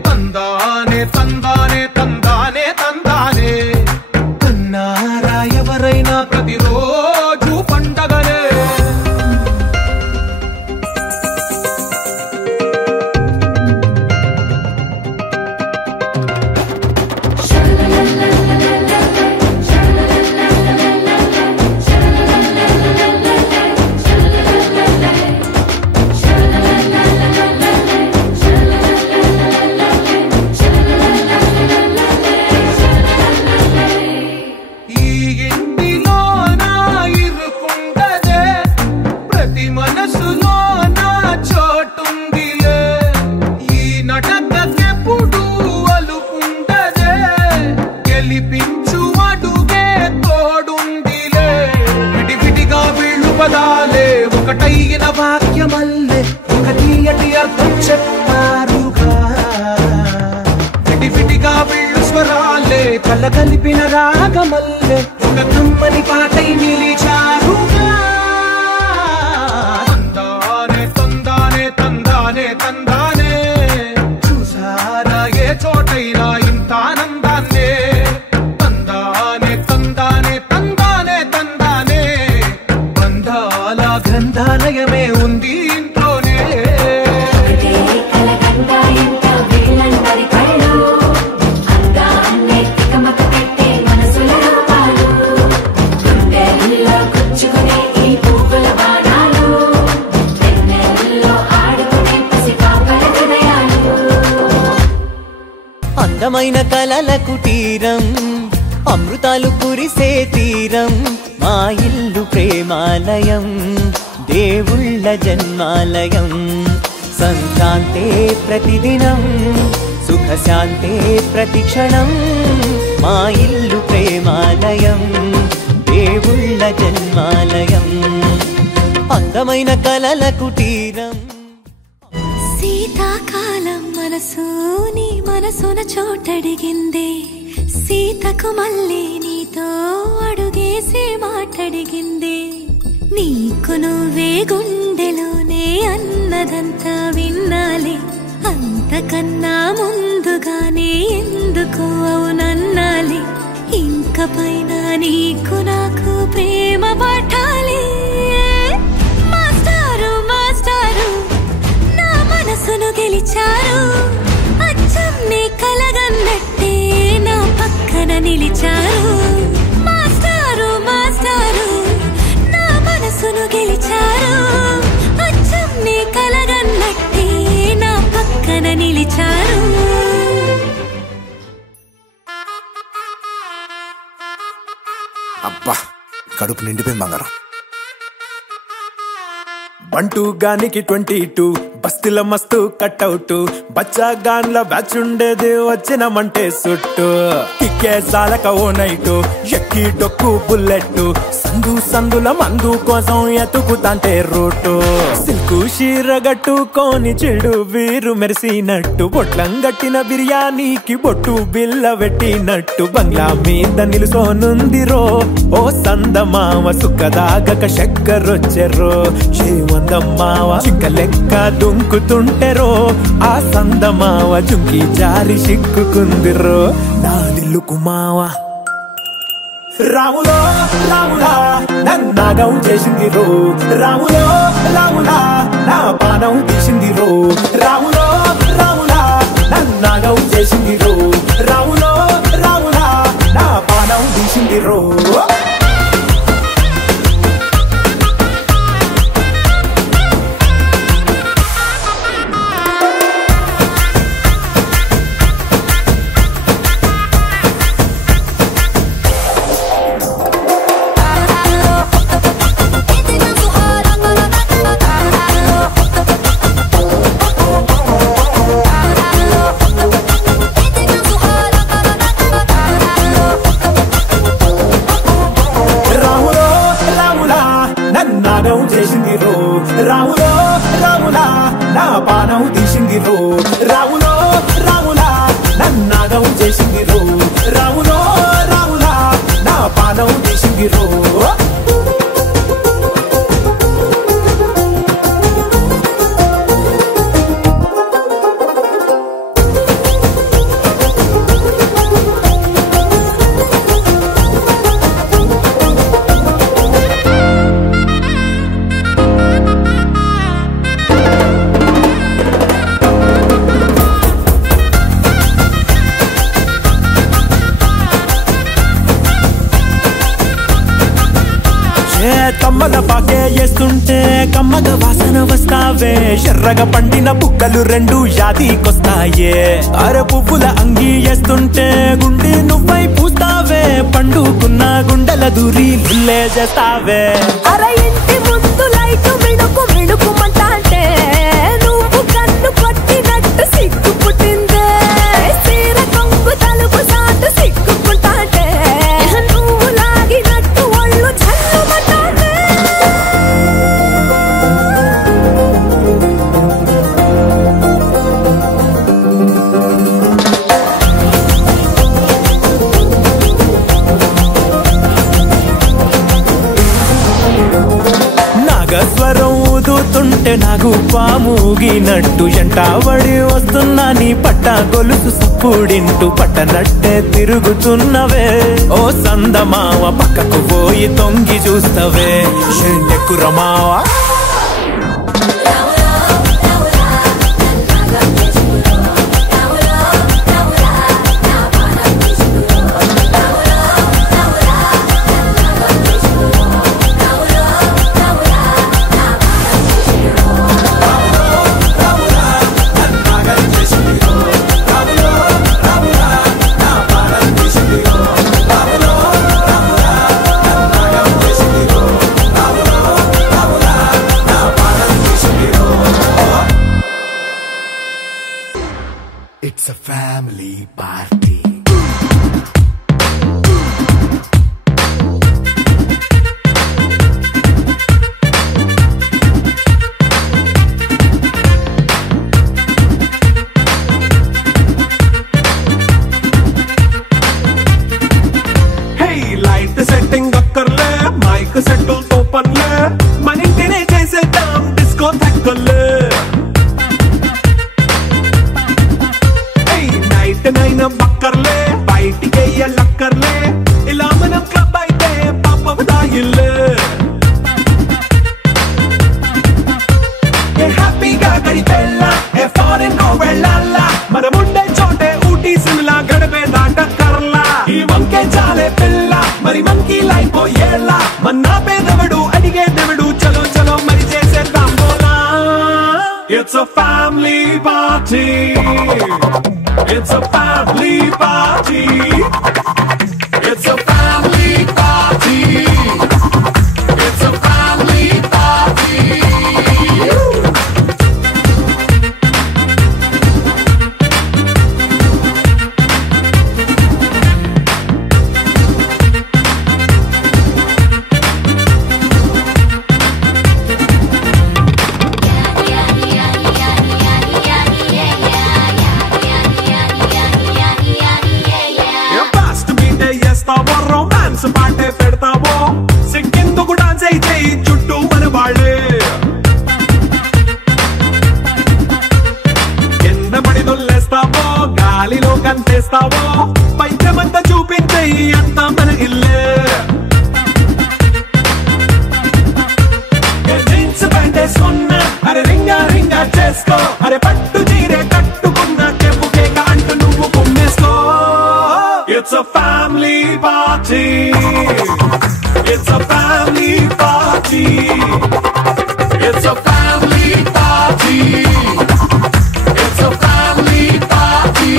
తందానే తందానే తందానే తందానే కన్నారా ఎవరైనా ప్రతిరోజు పండగనే ఒకటైన వాక్యమల్లే ఒక తీయటి అర్థం చెప్పారుగా విడివిడిగా వీళ్ళు స్వరాలే కలగలిపిన రాగమల్లే ఒక కమ్మని పాటై నిలిచారుగా తందానే తందానే తందానే తందానే చూసారా ఏ చోటైనా ఇంత ఆనందాన్నే తందానే తందానే తందానే తందానే బంధాల గ్రంథాలయమే ఉంది ఇంట్లోనే అందమైన కలల కుటీరం అమృతాలు కురిసే తీరం మా ఇల్లు ప్రేమాలయం దేవుళ్ళ జన్మాలయం సంక్రాంతే ప్రతిదినం సుఖశాంతే ప్రతిక్షణం మా ఇల్లు ప్రేమాలయం దేవుళ్ళ జన్మాలయం అందమైన కలల కుటీరం శీతాకాలం మనసు నీ మనసున చోటడిగిందే సీతకు మళ్ళీ నీతో అడుగేసి మాటడిగిందే నీకు నువ్వే గుండెలోనే అన్నదంతా విన్నాలే అంతకన్నా ముందుగానే ఎందుకు అవునన్నాలే ఇంక పైన నీకు నాకు ప్రేమ పాఠాలే మాస్టారు మాస్టారు నా మనసును గెలిచారు అచ్చం నీ కలగన్నట్టే నా పక్కన నిలిచారు మాస్టారు మాస్టారు నా మనసును గెలిచారు అచ్చం నీ కలగన్నట్టే నా పక్కన నిలిచారు అబ్బా కడుపు నిండిపోయింది బంగారం బంటూ గానికి 22 బస్తిల మస్తు కట్అవుట్ బచ్చా గాన్ల బ్యాచ్ ఉండేది వచ్చినమంటే సుట్టు కిక్కే సాలక ఓ నైటు ఎక్కి డొక్కు బుల్లెట్ సందు సందుల మందు కోసం ఎతుకుతాంటే రూటు సిల్కు షీరగట్టుకోని చెడు వీరు మెరిసినట్టు బొట్లం గట్టిన బిర్యానీకి బొట్టు బిల్ల పెట్టినట్టు బంగ్లా మీద నిలుసోనుందిరో ఓ సందమావ సుక్కదాగక చక్కరొచ్చెరో శ్రీమందమ్మావ చిక్క లెక్క దుంకుతుంటెరో ఆ సందమావ జుంకి జారి సిక్కుకుందిరో నా దిల్లుకు మావ రాములో రాములా నన్నాగం చేసింది రో రాములో రాములా నా పానం తీసింది రో రాములో రాములా నన్నాగం చేసింది రో రాములో రాములా నా పానం తీసింది రో చేసింది రో రాములో రాములా నా పానం తీసింది రో రాములో రాములా నన్నాగం చేసింది రో రాములో రాములా నా పానం తీసింది రో కమ్మల పాకే వేస్తుంటే కమ్మగ వాసన వస్తావే ఎర్రగా పండిన బుక్కలు రెండు యాదికొస్తాయే అర పువ్వుల అంగి వేస్తుంటే గుండి నువ్వై పూస్తావే పండుకున్న గుండెల దూరి లుల్లే చేస్తావే అర ఇంటి ముందు లైట్ మిడుకు మిడుకుమంటే నువ్వు కన్ను కొట్టినట్టు సిగ్గు పుట్టిందే సీర కొంగు తలుపు సాటు సిగ్గుకుంటాంటే నువ్వు లాగినట్టు ఒళ్ళు చల్లుమంటాంటే నాగస్వరం ఊదుతుంటే నాకు పాముగినట్టు ఎంటావడి వస్తున్నా నీ పట్ట గొలుసు సప్పుడింటూ పట్టనట్టే తిరుగుతున్నవే ఓ సందమావ పక్కకు పోయి తొంగి చూస్తవే షెండెక్కురమావా It's a family party. Hey, light setting అక్కర్లే మైక్ సెట్టిల్ తో పర్లే మన ఇంటినే చేసేద్దాం డిస్కో థక్కర్లే నైన బక్కర్లే బయటికి లక్కర్లే ఇలా మనం క్లబ్ అయితే పాపం దాయిల్లే హ్యాపీగా గడిపెళ్ళ ఏ ఫారెన్ నో వెళ్ళాలా మనముండే చోటే ఊటీ సిమ్లా గడిపే దాటక్కర్లా ఈ వంకే చాలే పిల్ల మరి మంకీ లైఫ్ ఏళ్ళ మన్నా పేదవడు అడిగేదెవడు చలో చలో మరి చేసేద్దాం బోలా It's a family party. It's a family party. It's a family party. It's a family party. Dance పాటే పెడతావో సిక్కిందుకు డాన్స్ అయితే చుట్టూ మన వాళ్ళే కింద పడి దొల్లేస్తావో గాలిలో కంతేస్తావో పైచమంతా చూపించే అంతా మన ఇల్లే జీన్స్ ప్యాంట్ వేసుకున్నా అరే రింగా రింగా చేసుకో అరే పట్టు చీరే కట్టుకున్నా చెప్పు కేక అంటూ నువ్వు కుమ్మేసుకో It's a family party. It's a family party. It's a family party. It's a family party.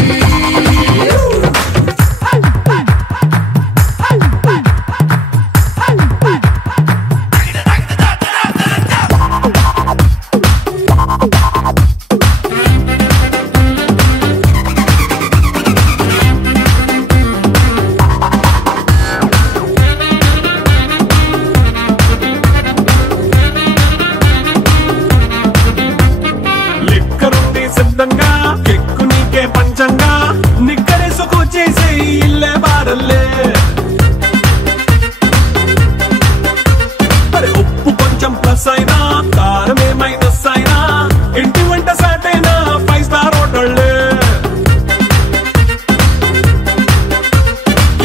కెక్కు నీకే పంచంగా నిక్కరేసుకు చేసే ఇల్లే బారల్లే అరే ఉప్పు కొంచెం ప్లస్ అయినా కారమే మైనస్ అయినా ఇంటి వంట సాటైనా 5 స్టార్ హోటళ్ళే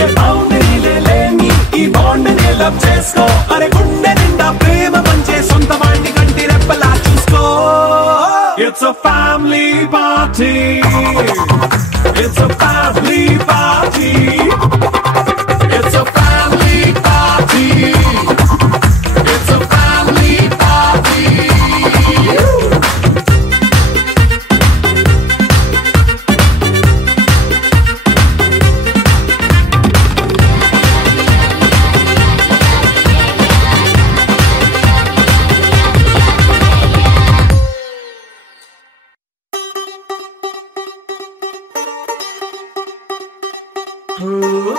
ఏ బౌండరీలే లేని ఈ బాండ్ని లవ్ చేసుకో అరే గుండె నిండా ప్రేమ పంచే సొంత వాణ్ణి కంటి రెప్పలా చూసుకో It's a family party. It's a family party. It's a family party. It's a family party.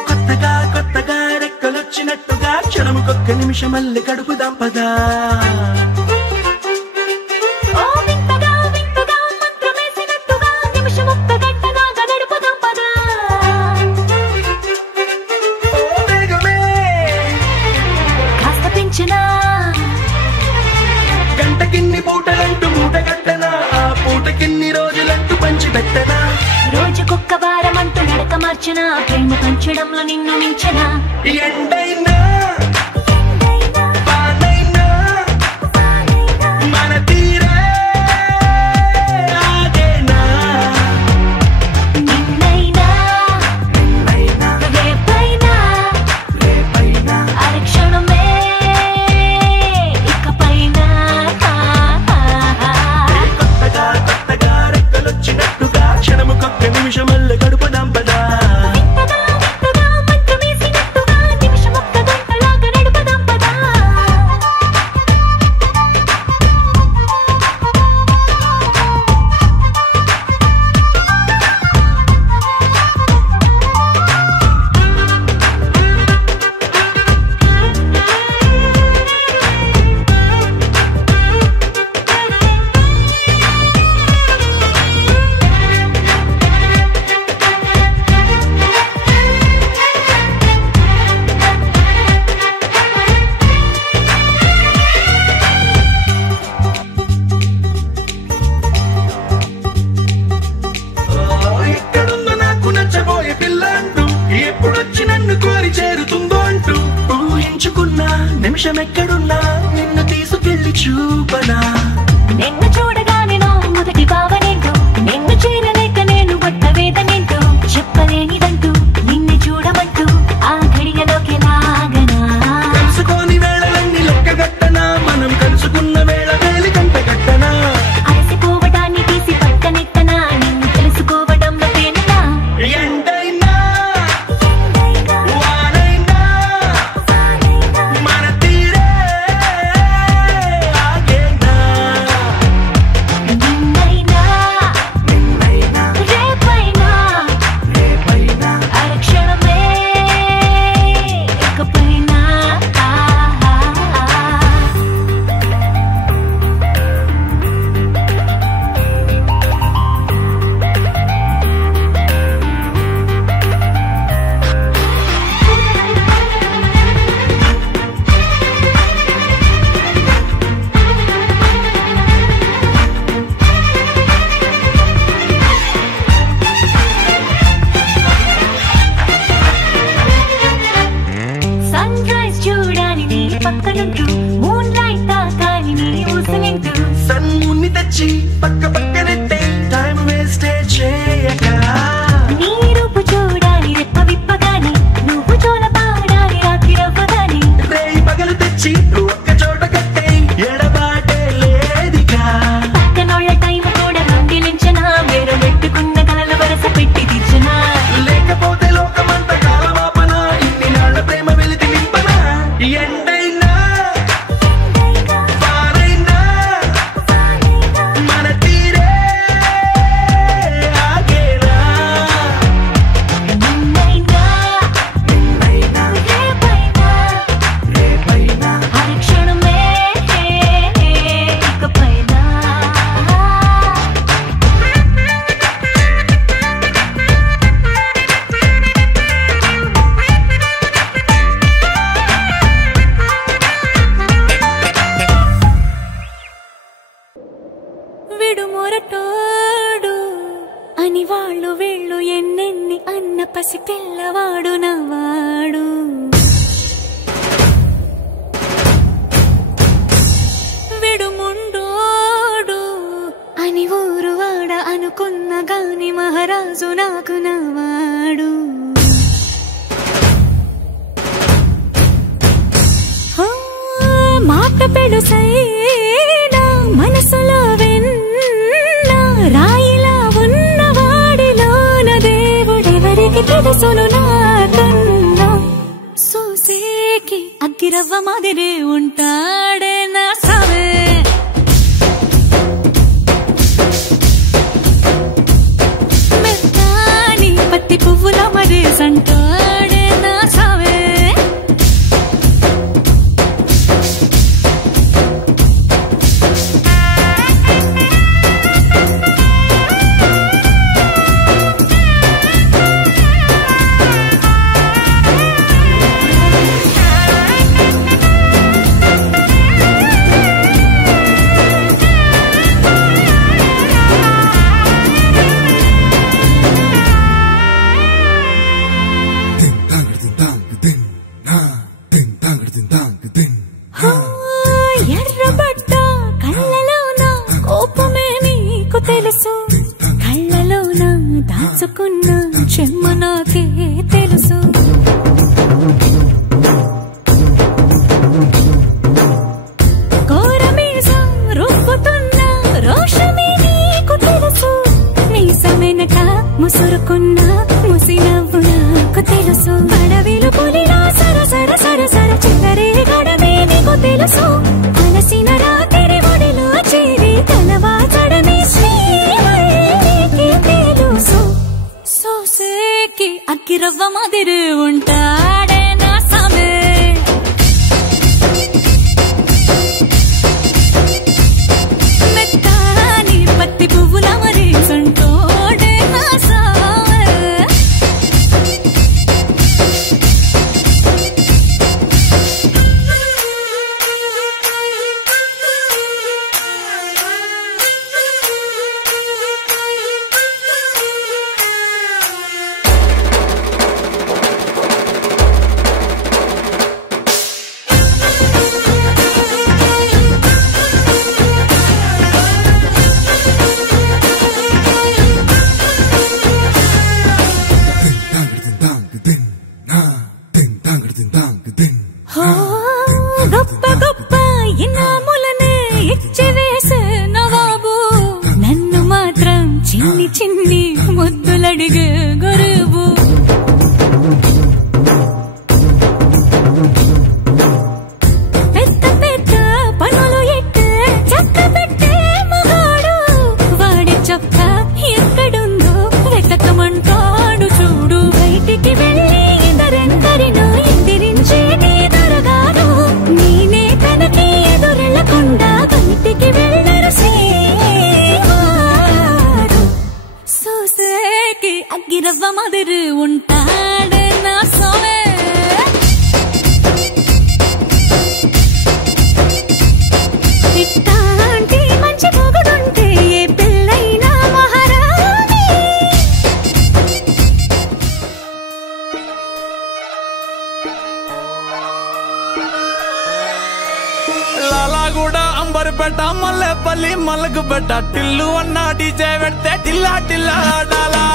కొత్తగా కొత్తగా రెక్కలొచ్చినట్టుగా క్షణముకొక్క నిమిషమల్లి కడుపుదాం పదా గంటకిన్ని పూటలంటూ మూట కట్టనా ఆ పూటకిన్ని రోజులంటూ పంచి పెట్టనా రోజుకొక్క వారం అంటూ నడక మార్చనా ప్రేమ పంచడంలో నిన్ను మించనా ఎండైనా వానైనా మన తీరే ఆగేనా నిన్నైనా రేపైనా అరక్షణమే ఇకపైన కొత్తగా కొత్తగా రెక్కలొచ్చినట్టుగా క్షణముకొక్క నిమిషమల్లి గడుపుదాం పదా నిమిషమెక్కడున్నా నిన్ను తీసుకెళ్లి చూపనా నిన్ను చూడగానే నా మొదటి భావనేంటో నిన్ను చేరలేక నేను పడ్డ వేదనేంటో చెప్పలేనిదంటూ నిన్ను చూడమంటూ ఆ ఘడియలోకి లాగనా తెలుసుకోని వేళలన్నీ లెక్కగట్టనా మనం కలుసుకున్న వేళ వేలి కంట కట్టనా అలసిపోవడాన్ని తీసి పక్కనెట్టనా నిన్ను తెలుసుకోవడంలో తేనెనా ఎండైనా వానైనా మన తీరే ఆగేనా పక్కనుంటూ మూన్ లైట్ తాకాలి నీ ఊసలింటూ సన్ముని తెచ్చి పక్క పక్కనెట్టే టైం వేస్ట్ చేయక నీ రూపు చూడాలి రెప్ప విప్పగాని నువ్వు చోల పాడాలి రాత్రి రవ్వగాని రేయి పగలు తెచ్చి ఒక్క చోట కట్టే ఎడబాటే లేదిగా పక్కనోళ్ళ టైం కూడా దొంగిలించనా వేరే పెట్టుకున్న కలలు వరస పెట్టి తీర్చనా లేకపోతే లోకమంత కాలమాపన ఇన్ని నాళ్ళ ప్రేమ వెలితి నింపనా ఎండైనా పారైనా మన తీరే ఆగేరా నిన్నైనా రేపైనా హరి క్షణమే ఇకపైనా విడుమొరటోడు అని వాళ్ళు వీళ్ళు ఎన్నెన్ని అన్న పసి పిల్లవాడు నవ్వాడు విడుముండోడు అని ఊరు వాడ అనుకున్న గాని మహారాజు నాకు నవ్వాడు ఆ, మాట పెడుసైనా మనసులో వెన్న రాయిలా ఉన్నవాడిలోన దేవుడెవరికి తెలుసును నాకన్నా సూసేకి అగ్గిరవ్వ మాదిరే ఉంటాడే నా సావే మెత్తాని పత్తి పువ్వుల మరే సంటాడే నా సావే ఎర్రబడ్డ కళ్ళలోన కోపమే నీకు తెలుసు కళ్ళలోన దాచుకున్న చెమ్మ నాకే తెలుసు కోరమీసం రుబ్బుతున్న రోషమే నీకు తెలుసు మీసమెనక ముసురుకున్న ముసినవ్వు నాకు తెలుసు అడవిలు పులిలా సర సర సర సర చిల్లరే గడమే నీకు తెలుసు అలసిన రాత్రి ఒడిలో చేరి తలవాచడమే శ్రీవల్లికి తెలుసు సోసేకి అగ్గిరవ్వ మాదిరి ఉంటాడే నా సామే మెత్తాని పత్తి పువ్వుల మరి సంటోడే నా సామే అంబర్ పెట్ట మల్లెపల్లి మల్లకు పెట్ట టిల్లు అన్న డీజే పెడితే టిల్లా టిల్లా ఆడాలా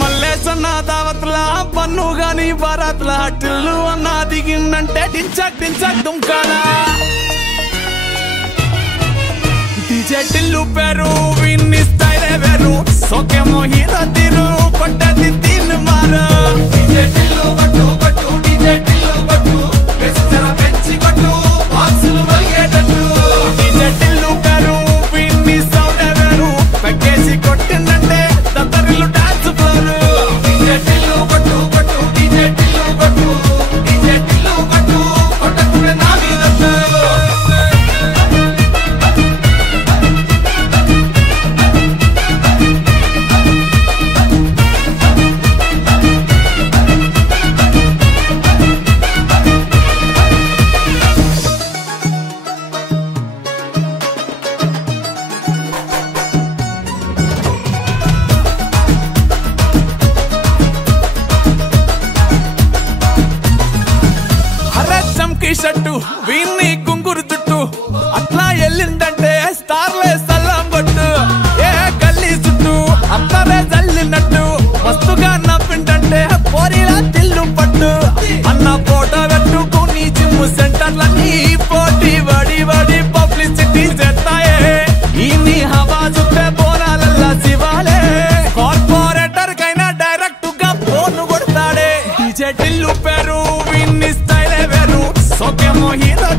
మల్లేసన్న దావత్లా పన్ను గాని బారాత్లా టిల్లు అన్న దిగిందంటే టించక్ టించక్ దుంకాలా డీజే టిల్లు పేరు విన్ని స్టైల్ వేరు సోకేమో హీరో తీరు పట్టది తీన్ మారు డీజే టిల్లు పట్టు పట్టు డీజే టిల్లు పట్టు వెచ్చర పెంచి కొట్టు బాక్సులు మలిగేటట్టు డీజే టిల్లు పేరు విన్ని సౌండ్ వేరు పెక్కేసి కొట్టిందంటే దత్తరిల్లు డాన్స్ ఫ్లోర్ డీజే టిల్లు పట్టు పట్టు డీజే టిల్లు పట్టు డీజే టిల్లు పట్టు కొట్టకునే నా మీద షట్టు వీన్ని కుంగురు చుట్టూ అట్లా ఎల్లిందంటే స్టార్లే సల్లం కొట్టు ఏ గల్లీ చుట్టూ అత్తరే జల్లినట్టు మస్తుగా నవ్విందంటే పోరిలా తిల్లు పట్టు అన్న ఫోటో పెట్టుకుని జిమ్ సెంటర్లన్నీ పోటీ వడి వడి పబ్లిసిటీ చేస్తాయే ఈ హవా చుట్టే బోనాలల్లా శివాలే కార్పొరేటర్ కైనా డైరెక్ట్ గా ఫోన్ కొడతాడే డీజే టిల్లు పేరు విన్ని స్టైల్ వేరు సోకేమో హీరో